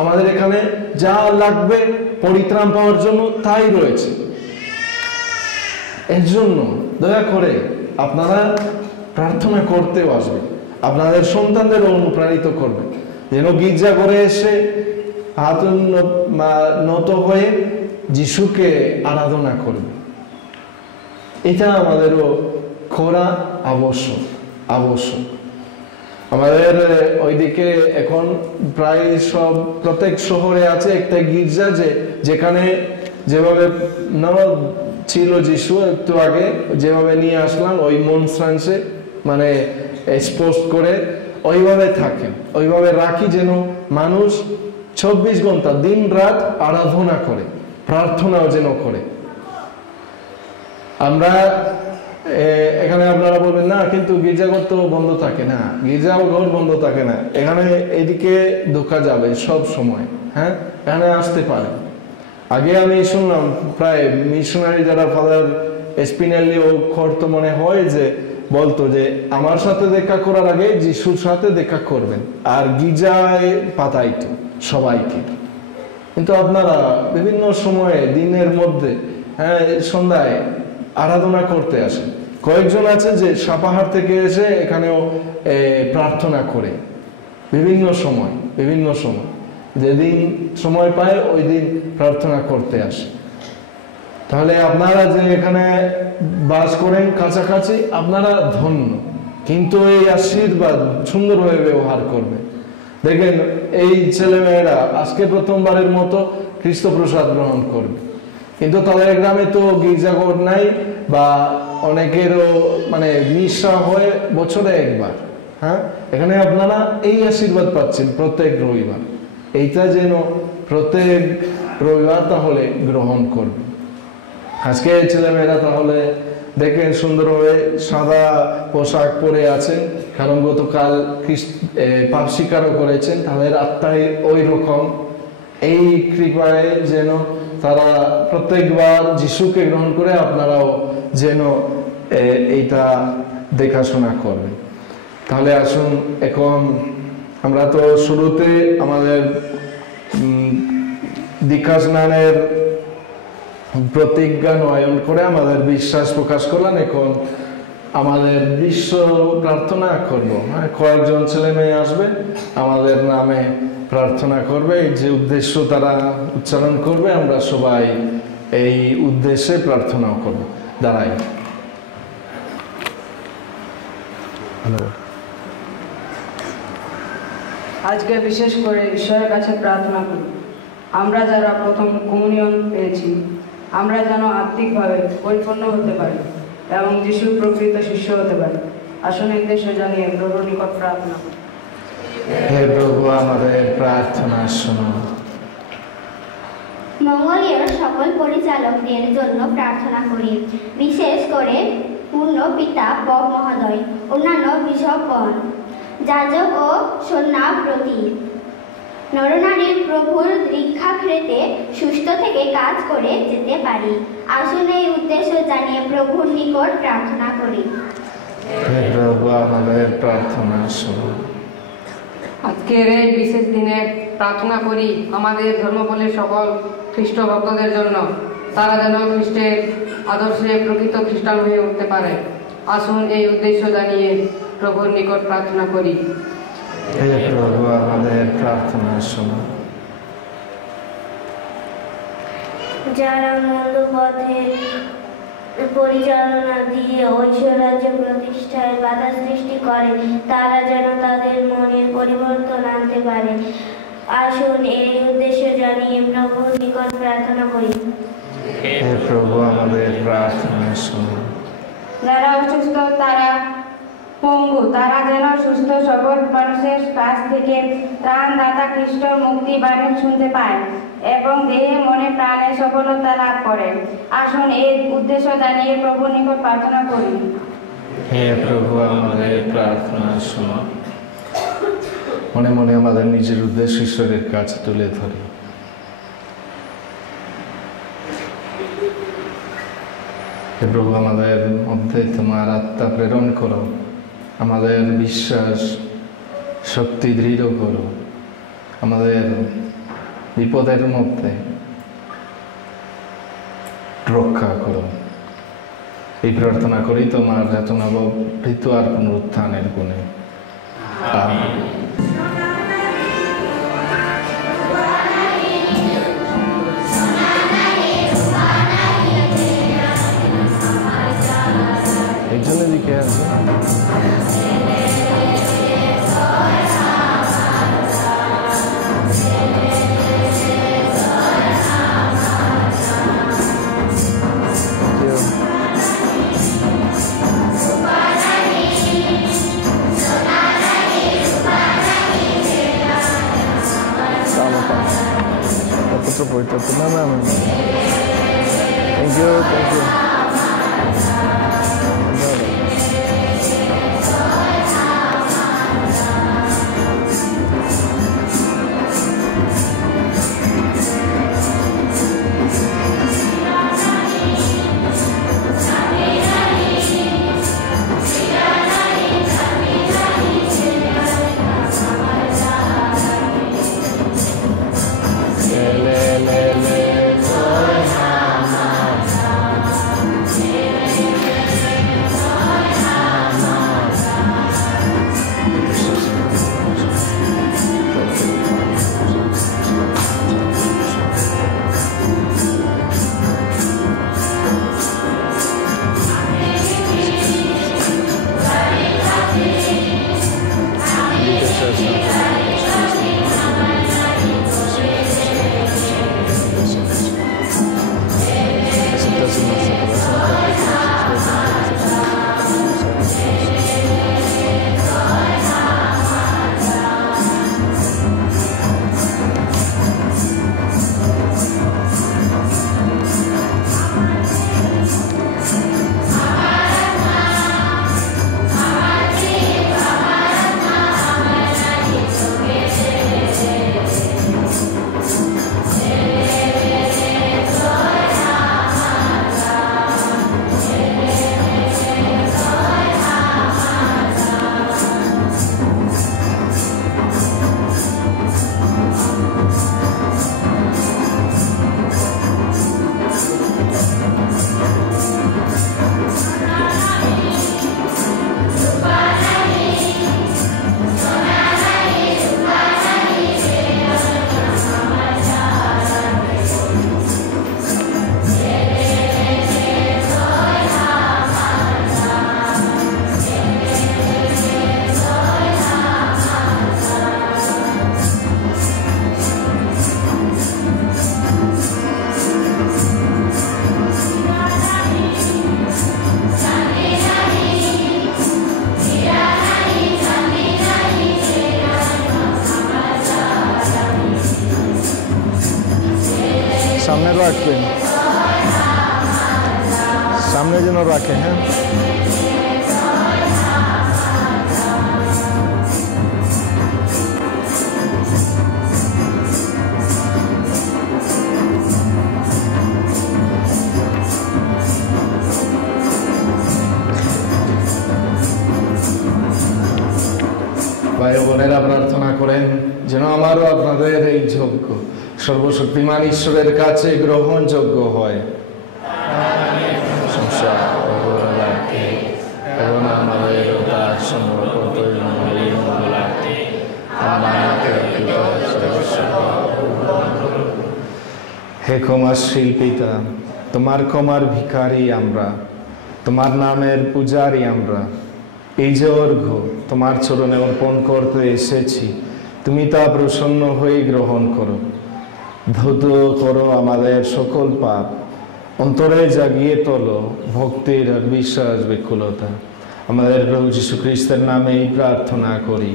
আমাদের এখানে যা লাগবে পরিত্রাণ পাওয়ার জন্য তাই রয়েছে। এর জন্য দয়া করে আপনারা প্রার্থনা করতেও আসবেন, আপনাদের সন্তানদের অনুপ্রাণিত করবেন যেন গির্জা করে এসে হাত নত হয়ে যিশুকে আরাধনা করবে। এটা আমাদেরও করা আবশ্যক। আমাদের ওইদিকে এখন প্রায় সব, প্রত্যেক শহরে আছে একটা গির্জা, যেখানে যেভাবে ছিল যিশু একটু আগে, যেভাবে নিয়ে আসলাম ওই মনস্ট্রান্সে, মানে এক্সপোজ করে ওইভাবে থাকে, ওইভাবে রাখি যেন মানুষ 24 ঘন্টা দিন রাত আরাধনা করে, প্রার্থনাও যেন করে। আমরা এখানে আপনারা বলবেন না কিন্তু গির্জাঘর তো বন্ধ থাকে না, গির্জাঘর বন্ধ থাকে না, এখানে এদিকে ঢোকা যাবে সব সময়, হ্যাঁ, এখানে আসতে পারে। আগে আমি শুনলাম প্রায় মিশনারি যারা ফাদার স্পিনেলি ও করতো, মনে হয় যে বলতো যে আমার সাথে দেখা করার আগে যিশুর সাথে দেখা করবেন, আর গির্জায় পাঠাইতো সবাইকে। কিন্তু আপনারা বিভিন্ন সময়ে দিনের মধ্যে, হ্যাঁ, সন্ধ্যায় আরাধনা করতে আসেন। কয়েকজন আছে যে সাপাহার থেকে এসে এখানেও প্রার্থনা করে বিভিন্ন সময় যেদিন সময় পায় ওই দিন প্রার্থনা করতে আসে। তাহলে আপনারা যে এখানে বাস করেন কাছাকাছি, আপনারা ধন্য, কিন্তু এই আশীর্বাদ সুন্দরভাবে ব্যবহার করবে। দেখেন এই ছেলেমেয়েরা আজকে প্রথমবারের মতো খ্রিস্ট প্রসাদ গ্রহণ করবে, কিন্তু তাদের গ্রামে তো গির্জাঘর নাই, বা অনেকেরও মানে মিশা হয় বছরে একবার। হ্যাঁ, এখানে আপনারা এই আশীর্বাদ পাচ্ছেন প্রত্যেক রবিবার। এইটা যেন প্রত্যেক রবিবার তাহলে গ্রহণ করবে। আজকে ছেলেমেয়েরা তাহলে দেখেন সুন্দরভাবে সাদা পোশাক পরে আছেন, কারণ গতকাল পাপ স্বীকারও করেছেন। তাদের আত্মায় ওই রকম, এই কৃপায় যেন তারা প্রত্যেকবার যিশুকে গ্রহণ করে আপনারাও যেন এইটা দেখাশোনা করবেন। তাহলে আসুন, এখন আমরা তো শুরুতে আমাদের দীক্ষা স্নানের প্রতিজ্ঞা নয়ন করে আমাদের বিশ্বাস প্রকাশ করলাম। এখন আমাদের বিশ্ব প্রার্থনা করব। হ্যাঁ, কয়েকজন ছেলে মেয়ে আসবে, আমাদের নামে প্রার্থনা করবে। যে উদ্দেশ্য তারা উচ্চারণ করবে, আমরা সবাই এই উদ্দেশ্যে প্রার্থনাও করব। দাঁড়াই। আজকে বিশেষ করে ঈশ্বরের কাছে প্রার্থনা করি, আমরা যারা প্রথম কমিউনিয়ন পেয়েছি, আমরা যেন আত্মিকভাবে পরিপূর্ণ হতে পারি এবং যিশুর প্রকৃত শিষ্য হতে পারি। আসুন এই উদ্দেশ্য জানিয়ে প্রভুর নিকট প্রার্থনা করি। হে প্রভু, আমাদের প্রার্থনা শোনো। মঙ্গলীয় সকল পরিচালকদের জন্য প্রার্থনা করি, বিশেষ করে পূর্ণ পিতা পপ মহোদয়, অন্যান্য বিশপগণ, যাজক ও সন্ন্যাব্রতী, নরনারীর প্রভুর দীক্ষাক্ষেত্রে সুস্থ থেকে কাজ করে যেতে পারি। আসুন এই উদ্দেশ্য জানিয়ে প্রভুর নিকট প্রার্থনা করি। হে প্রভু, আমাদের প্রার্থনা শোনো। আজকের এই বিশেষ দিনে প্রার্থনা করি আমাদের ধর্মবলের সকল খ্রিস্ট ভক্তদের জন্য, তারা যেন খ্রিস্টের আদর্শে প্রকৃত খ্রিস্টান হয়ে উঠতে পারে। আসুন এই উদ্দেশ্য জানিয়ে প্রভুর নিকট প্রার্থনা করি। হে প্রভু, আমাদের প্রার্থনা শোনো। যারা মন্দ পথের পরিচালনা দিয়ে ঐশ্বরাজ্য প্রতিষ্ঠায় বাধা সৃষ্টি করে, তারা যেন তাদের মনের পরিবর্তন আনতে পারে। আসুন এই উদ্দেশ্য জানিয়ে প্রভুর নিকট প্রার্থনা করি। হে প্রভু, আমাদের প্রার্থনা শোনো। যারা অসুস্থ, তারা পঙ্গু, তারা যেন সুস্থ সবল মানুষের কাছ থেকে ত্রাণদাতা খ্রিস্টর মুক্তি বাণী শুনতে পায় এবং দেহে মনে প্রাণে সফলতা লাভ করে। আসুন এই উদ্দেশ্য জানিয়ে প্রভুর নিকট প্রার্থনা করি। হে প্রভু, আমাদের প্রার্থনা শোনো। মনে মনে আমাদের নিজের উদ্দেশ্য ঈশ্বরের কাছে তুলে ধরি। হে প্রভু, আমাদের মধ্যে তোমার আত্মা প্রেরণ করো, আমাদের বিশ্বাস শক্তি দৃঢ় করো, আমাদের বিপদের মধ্যে রক্ষা করো। এই প্রার্থনা করি তোমার যাতনাবৃত আর পুনরুত্থানের গুণে। আমিন। একজনের দিকে আছে। No, no, no. Thank you, thank you. সামনে রাখবেন, সামনে যেন রাখে। হ্যাঁ, ভাই বোনেরা প্রার্থনা করেন যেন আমারও আপনাদের এই যজ্ঞ সর্বশক্তিমান ঈশ্বরের কাছে গ্রহণযোগ্য হয়। এবং আমাদের তার হে ক্ষমাশীল পিতা, তোমার ক্ষমার ভিখারি আমরা, তোমার নামের পূজারি আমরা। এই যে অর্ঘ্য তোমার চরণে অর্পণ করতে এসেছি, তুমি তা প্রসন্ন হয়ে গ্রহণ করো। ধৌত করো আমাদের সকল পাপ, অন্তরে জাগিয়ে তোলো ভক্তির আর বিশ্বাস বিকুলতা। আমাদের প্রভু যীশু খ্রিস্টের নামে এই প্রার্থনা করি।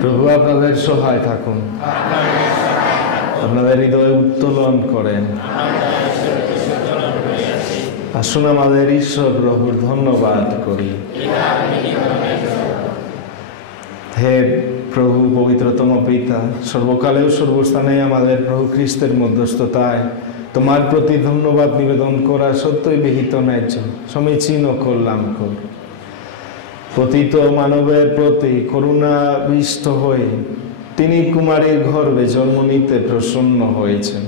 প্রভু আপনাদের সহায় থাকুন, আপনাদের হৃদয় উত্তোলন করেন। আসুন আমাদের ঈশ্বর প্রভুর ধন্যবাদ করি। হে প্রভু পবিত্রতম পিতা, সর্বকালেও সর্বস্থানে আমাদের প্রভু খ্রিস্টের মধ্যস্থতায় তোমার প্রতি ধন্যবাদ নিবেদন করা সত্যই বিহিত ন্যায্য, সমীচীন ও কল্যাণকর। পতিত মানবের প্রতি করুণাবিষ্ট হয়ে তিনি কুমারীর গর্ভে জন্ম নিতে প্রসন্ন হয়েছেন।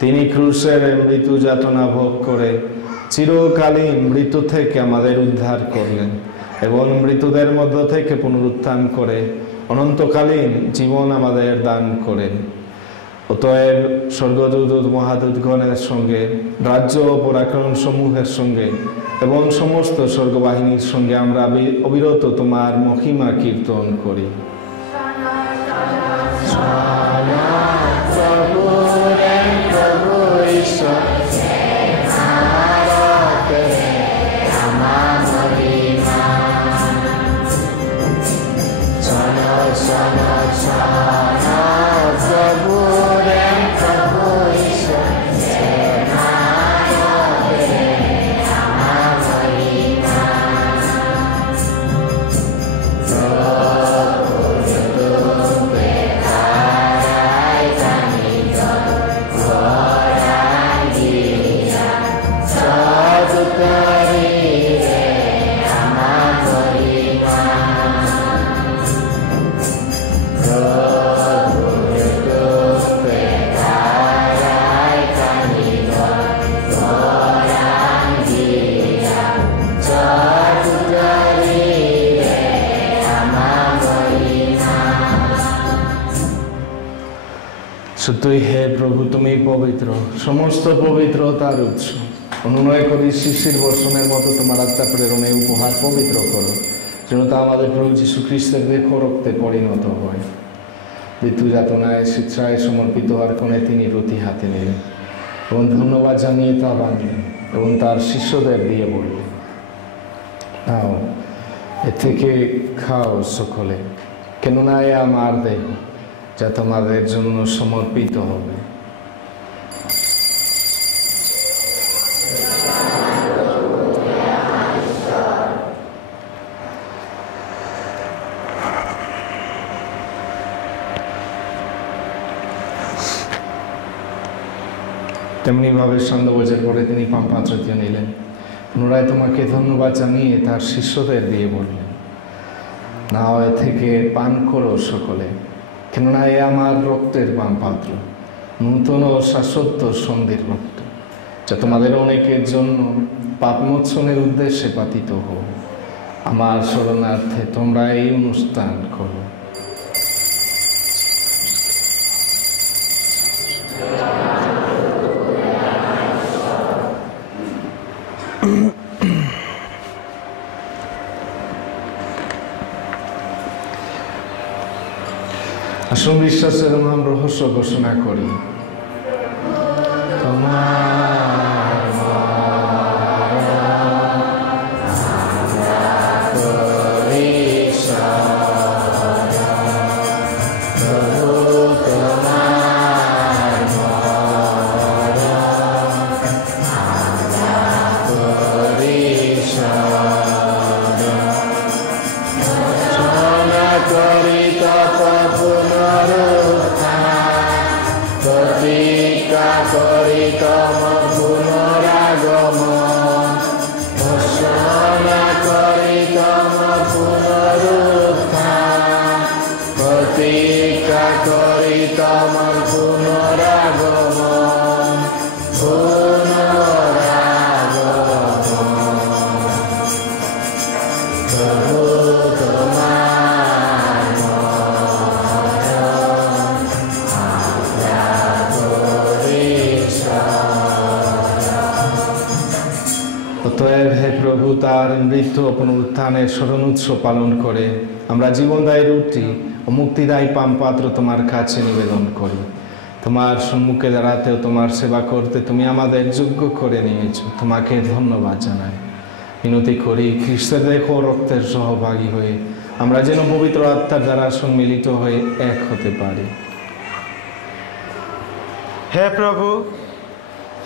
তিনি ক্রুশের মৃত্যু যাতনা ভোগ করে চিরকালীন মৃত্যু থেকে আমাদের উদ্ধার করলেন এবং মৃতদের মধ্য থেকে পুনরুত্থান করে অনন্তকালীন জীবন আমাদের দান করেন। অতএব স্বর্গদূত মহাদূতগণের সঙ্গে, রাজ্য ও পরাক্রম সমূহের সঙ্গে এবং সমস্ত স্বর্গবাহিনীর সঙ্গে আমরা অবিরত তোমার মহিমা কীর্তন করি। সত্যই হে প্রভু, তুমি পবিত্র, সমস্ত পবিত্রতার উৎস। অনুনয় করি শিশির বর্ষণের মতো তোমার আত্মা প্রেরণে উপহার পবিত্র করো, যেন তা আমাদের প্রভু যীশু খ্রিস্টের দেহ রক্তে পরিণত হয়। মৃত্যু যাতনায় স্বেচ্ছায় সমর্পিত হওয়ার কোণে তিনি প্রতি হাতে নিলেন এবং ধন্যবাদ জানিয়ে তা বাঁধলেন এবং তার শিষ্যদের দিয়ে বললেন, নাও এ থেকে খাও সকলে, কেননা এ আমার দেহ যা তোমাদের জন্য সমর্পিত হবে। তেমনিভাবে সন্ধ্যাভোজের পরে তিনি পানপাত্রটি নিলেন, পুনরায় তোমাকে ধন্যবাদ জানিয়ে তার শিষ্যদের দিয়ে বললেন, নাও এ থেকে পান করো সকলে, কেননা এ আমার রক্তের পানপাত্র, নূতন ও শাশ্বত সন্ধির রক্ত, যা তোমাদের অনেকের জন্য পাপমোচনের উদ্দেশ্যে পাতিত হোক। আমার শরণার্থে তোমরা এই অনুষ্ঠান করো। আসুন বিশ্বাসের মহান রহস্য ঘোষণা করি। তোমার করি তপ পুনরুত্থান, প্রতীক্ষা করি তম পুনরাগমন, ঘোষণা করি তম পুনরুত্থান, প্রতীক্ষা করি তম পুনরাগমন, প্রভু তোমার মরণ আমরা পরিচালনা। অতএব হে প্রভু, তার মৃত্যু ও পুনরুত্থানের স্মরণ উৎসব পালন করে আমরা জীবনদায়ী রুটি ও মুক্তিদায়ী পানপাত্র তোমার কাছে নিবেদন করি। তোমার সম্মুখে দাঁড়াতেও তোমার সেবা করতে তুমি আমাদের যোগ্য করে নিয়েছ, তোমাকে ধন্যবাদ জানাই। মিনতি করি খ্রিস্টের দেহ ও রক্তের সহভাগী হয়ে আমরা যেন পবিত্র আত্মার দ্বারা সম্মিলিত হয়ে এক হতে পারি। হে প্রভু,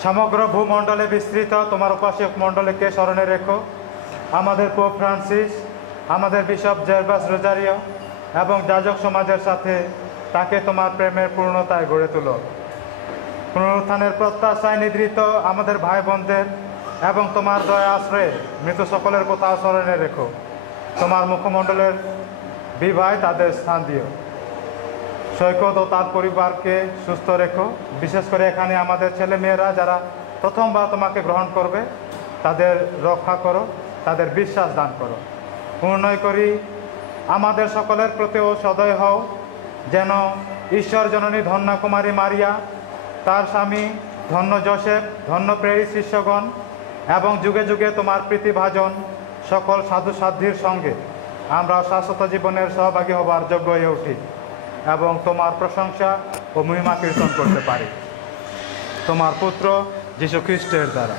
সমগ্র ভূমণ্ডলে বিস্তৃত তোমার উপাসক মণ্ডলীকে স্মরণে রেখো। আমাদের পোপ ফ্রান্সিস, আমাদের বিশপ জেরবাস রোজারিও এবং যাজক সমাজের সাথে তাকে তোমার প্রেমের পূর্ণতায় গড়ে তোলো। পুনরুত্থানের প্রত্যাশায় নিদ্রিত আমাদের ভাই বোনদের এবং তোমার দয়া আশ্রয়ে মৃত সকলের কথা স্মরণে রেখো। তোমার মুখমণ্ডলের বিবাহে তাদের স্থান দিও। সৈকত ও তার পরিবারকে সুস্থ রেখো। বিশেষ করে এখানে আমাদের ছেলেমেয়েরা যারা প্রথমবার তোমাকে গ্রহণ করবে তাদের রক্ষা করো, তাদের বিশ্বাস দান করো। পূর্ণয় করি আমাদের সকলের প্রতিও সদয় হও, যেন ঈশ্বর জননী ধন্য কুমারী মারিয়া, তার স্বামী ধন্য যোসেফ, ধন্য প্রেরিত শিষ্যগণ এবং যুগে যুগে তোমার প্রীতিভাজন সকল সাধু সাধ্যির সঙ্গে আমরা শাশ্বত জীবনের সহভাগী হবার যোগ্য হয়ে উঠি এবং তোমার প্রশংসা ও মহিমা কীর্তন করতে পারি তোমার পুত্র যীশু খ্রিস্টের দ্বারা।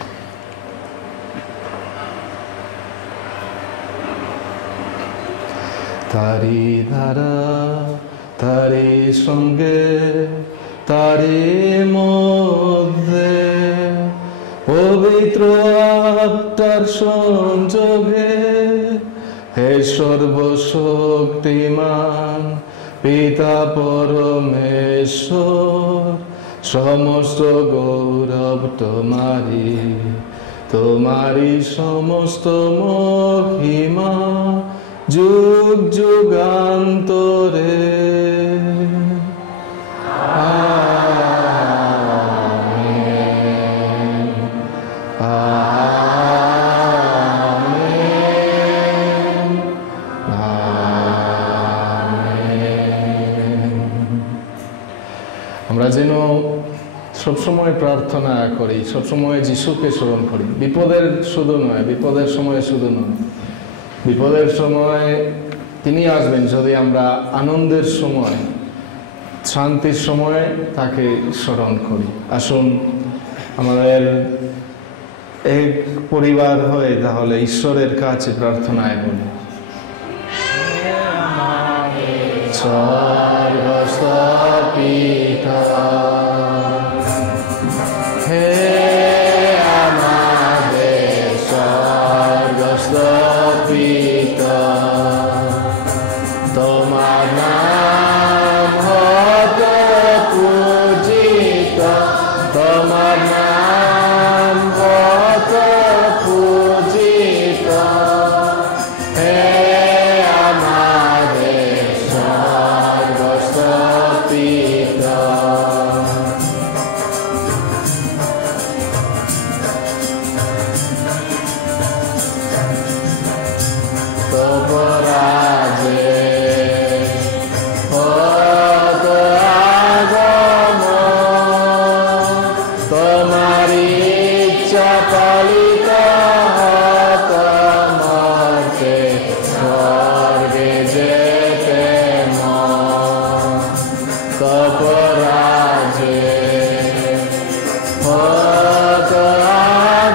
তারি দ্বারা, তারি সঙ্গে, তারি মধ্যে পবিত্র আত্মার সংযোগে হে সর্বশক্তিমান পিতা পরমেশ্বর, সমস্ত গৌরব তোমারি, তোমারি সমস্ত মহিমা যুগ যুগান্তরে। Amen, amen, amen. আমরা যেন সবসময় প্রার্থনা করি, সবসময় যিশুকে স্মরণ করি, বিপদের শুধু নয়, বিপদের সময় শুধু নয়, বিপদের সময় তিনি আসবেন যদি আমরা আনন্দের সময়, শান্তির সময় তাকে স্মরণ করি। আসুন আমাদের এক পরিবার হয়ে তাহলে ঈশ্বরের কাছে প্রার্থনায় বলি। স্বর্গস্থ পিতা, হে আমাদের স্বর্গস্থ পিতা, তোমার নাম হত পূজিত, তোমার নাম হত পূজিত, হে আমাদের স্বর্গস্থ পিতা। তোপরাজে হত আগমন, তোমারি ইচ্ছা পালিত হত মর্তে, স্বর্গে যেতে মন। তোপরাজে হত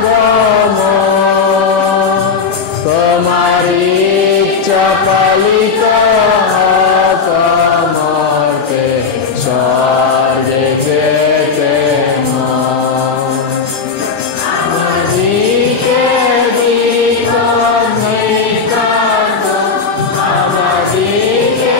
আগমন, তোমারি ইচ্ছা পালিত হত মর্তে, স্বর্গে যেতে মন। আমাদিকে দিত নৈকট্য, আমাদিকে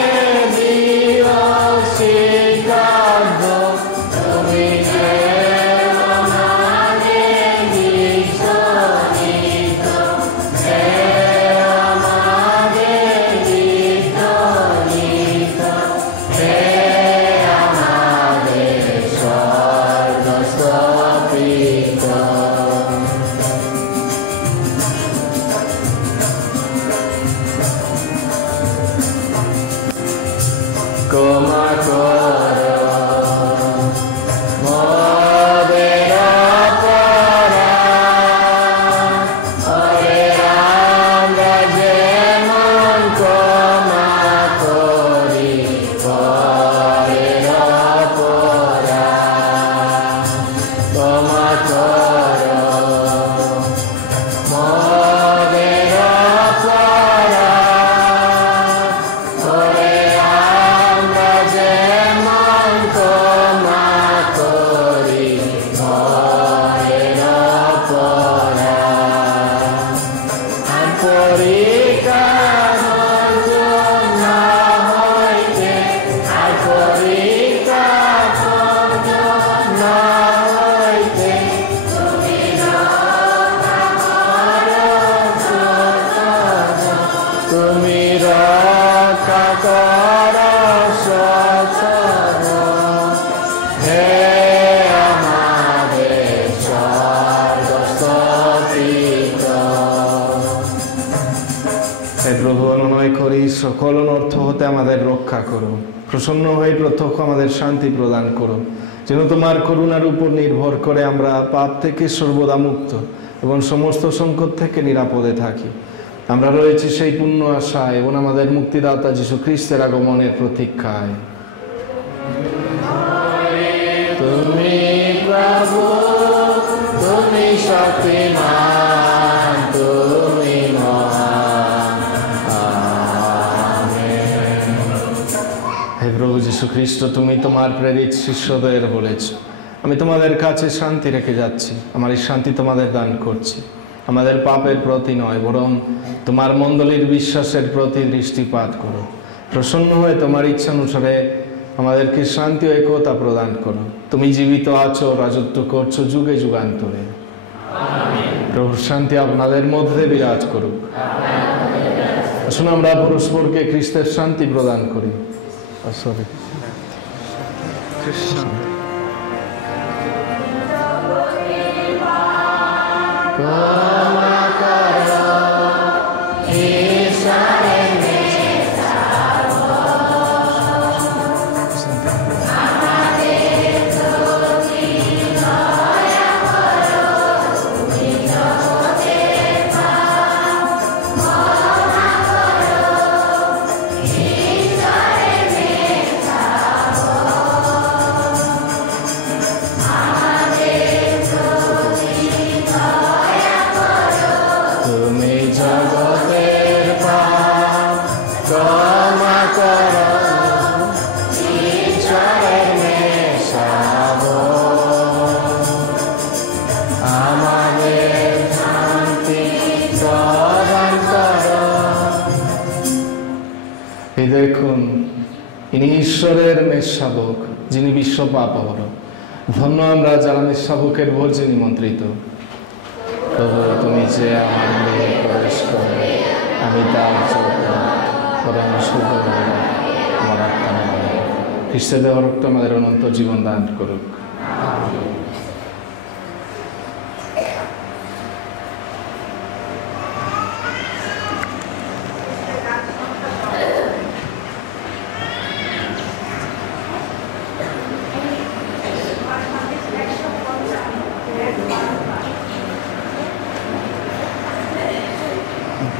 ক্ষমা করো মোদের অপরাধ, ওরে আমরা যেমন ক্ষমা করি পরের অপরাধ। ক্ষমা করো মোদের অপরাধ, ওরে আমরা যেমন ক্ষমা করি পরের অপরাধ। আর পরীক্ষা না হইতে, আর পরীক্ষা না হইতে তুমি রক্ষা করো সতর, হে আমাদের স্বর্গস্থ পিতা। হে প্রভু, অনুনয় করি সকল অনর্থ হতে আমাদের রক্ষা করো। প্রসন্ন হয়ে প্রত্যক্ষ আমাদের শান্তি প্রদান করো, যেন তোমার করুণার উপর নির্ভর করে আমরা পাপ থেকে সর্বদা মুক্ত এবং সমস্ত সংকট থেকে নিরাপদে থাকি। আমরা রয়েছি সেই পূর্ণ আশায় এবং আমাদের মুক্তিদাতা যীশু খ্রিস্টের আগমনের প্রতীক্ষায়। তুমি প্রভু, তুমি শক্তিমান, তুমি মহান। আমেন। হে প্রভু যীশু খ্রিস্ট, তুমি তোমার প্রেরিত শিষ্যদের বলেছ, আমি তোমাদের কাছে শান্তি রেখে যাচ্ছি, আমার এই শান্তি তোমাদের দান করছি। আমাদের পাপের প্রতি নয়, বরং তোমার মণ্ডলীর বিশ্বাসের প্রতি দৃষ্টিপাত করো। প্রসন্ন হয়ে তোমার ইচ্ছা অনুসারে আমাদেরকে শান্তি ও একতা প্রদান করো। তুমি জীবিত আছো, রাজত্ব করছো যুগে যুগান্তরে। প্রভুর শান্তি আপনাদের মধ্যে বিরাজ করুক। আসুন আমরা পরস্পরকে খ্রিস্টের শান্তি প্রদান করি। সরি, ক্ষমা করো ঈশ্বরের মেষা, আমাদের প্রতি দয়া করো, তুমি জগতের পাপ ক্ষমা করো, ঈশ্বরের মেষা, আমাদের প্রতি দয়া করো, তুমি জগতের পাপ ক্ষমা করো, ঈশ্বরের মেষাবো, আমাদের শান্তি প্রদান করো। এই দেখুন, ইনি ঈশ্বরের মেষশাবক, যিনি বিশ্ব পাপহর। ধন্য আমরা যারা মেষশাবকের ভোজে নিমন্ত্রিত। প্রভু, তুমি যে আমার গৃহে প্রবেশ করবে, আমি তার যোগ্য, বরং শুধু আমার আত্মা নয়। খ্রিস্টের দেহ রক্ত আমাদের অনন্ত জীবন দান করুক।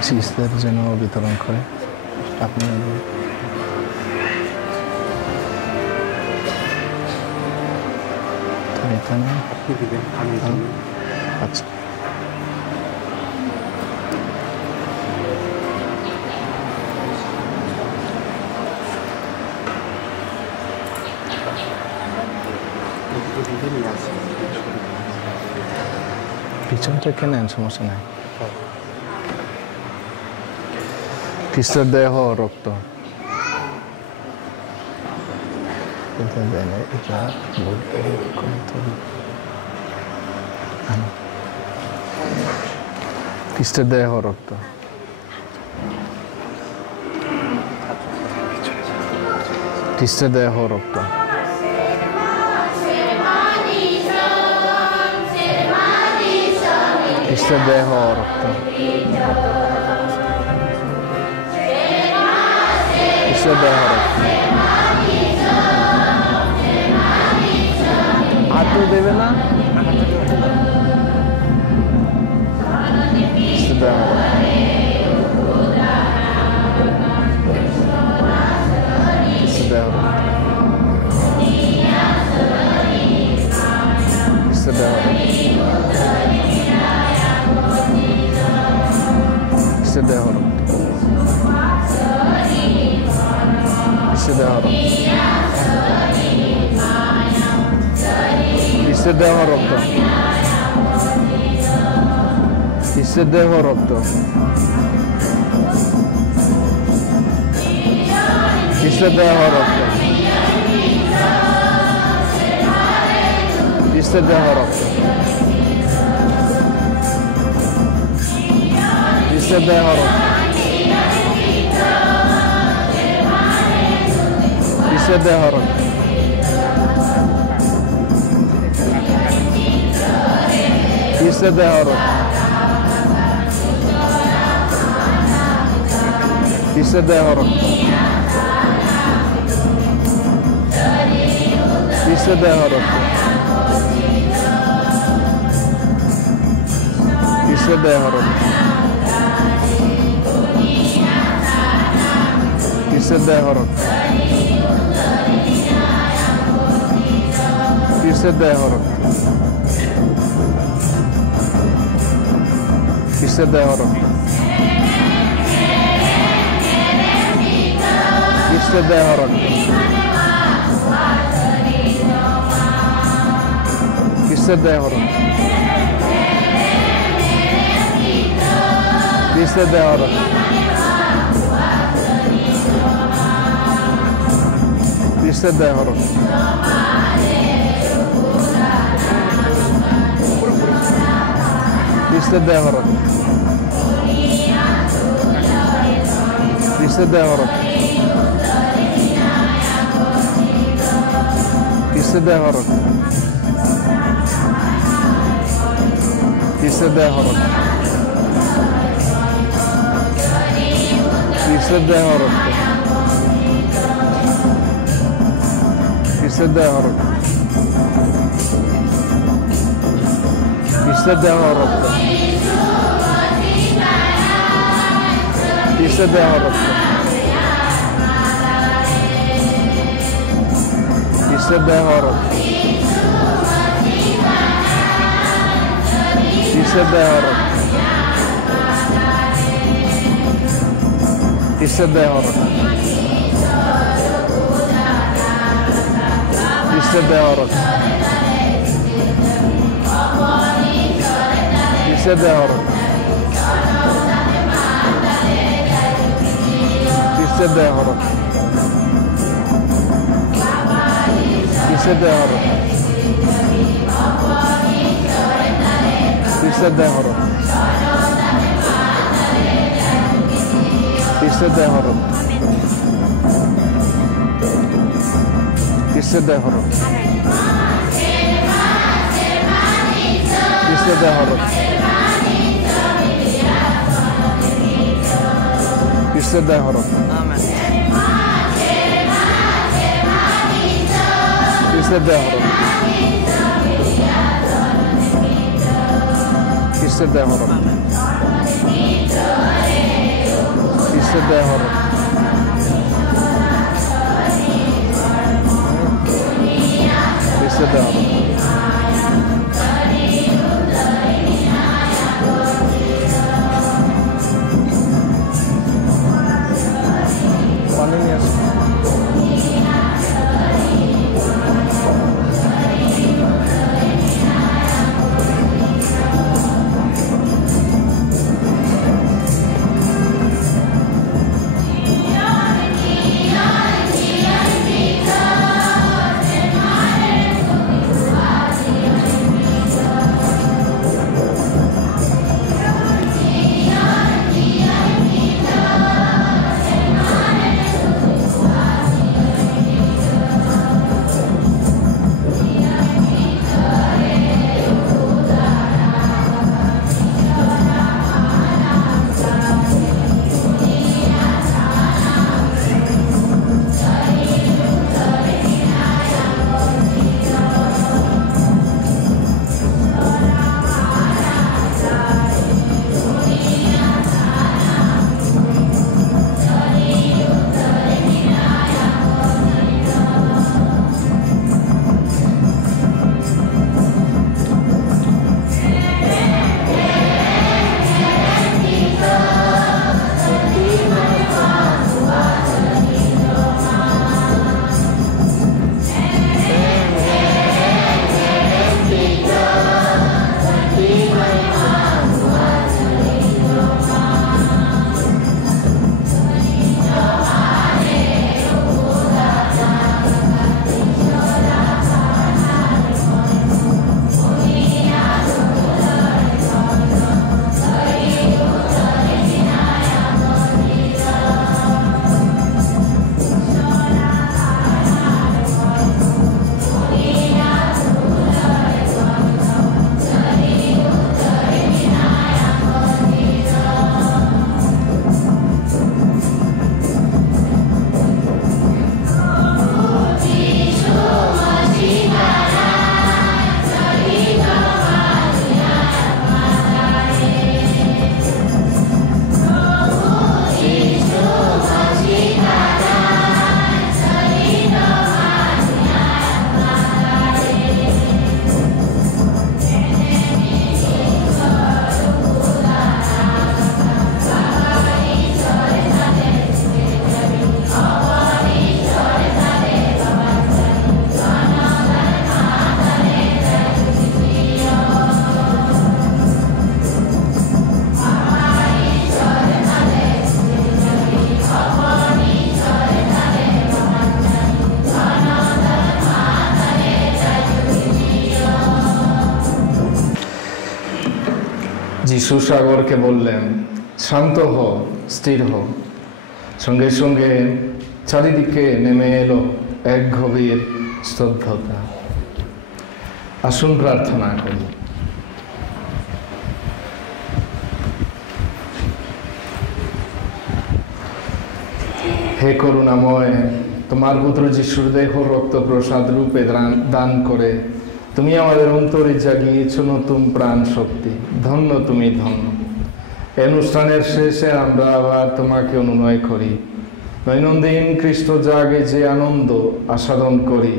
শিষ্যদের জন্য বিতরণ করে আপনি আচ্ছা। পিছন থেকে নেন, সমস্যা নাই। খ্রিস্টের দেহ রক্ত খ্রিস্টের দেহ রক্ত খ্রিস্টের দেহ রক্ত খ্রিস্টের দেহ রক্ত খ্রিস্টের দেহ রক্ত কেউ দেবে না? সেটা যিশু সাগরকে বললেন, শান্ত হও, স্থির হও। সঙ্গে সঙ্গে চারিদিকে নেমে এলো এক গভীর স্তব্ধতা। আসুন প্রার্থনা করি। হে করুণাময়, তোমার পুত্র যিশুর দেহ রক্ত প্রসাদ রূপে দান করে তুমি আমাদের অন্তরে জাগিয়েছ নতুন প্রাণ শক্তি। ধন্য তুমি, ধন্য। এই অনুষ্ঠানের শেষে আমরা আবার তোমাকে অনুনয় করি, দৈনন্দিন খ্রিস্ট জাগে যে আনন্দ আস্বাদন করি,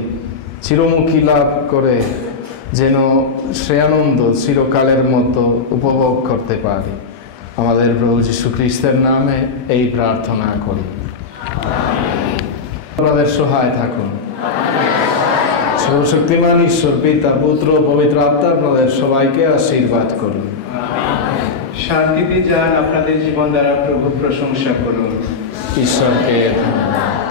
চিরমুখী লাভ করে যেন সে আনন্দ চিরকালের মতো উপভোগ করতে পারি। আমাদের প্রভু যীশু খ্রিস্টের নামে এই প্রার্থনা করি। আপনাদের সহায় থাকুন। সর্বশক্তিমান ঈশ্বর পিতা, পুত্র, পবিত্র আত্মা আপনাদের সবাইকে আশীর্বাদ করুন। শান্তিতে যান, আপনাদের জীবন দ্বারা প্রভু প্রশংসা করুন। ঈশ্বরকে ধন্যবাদ।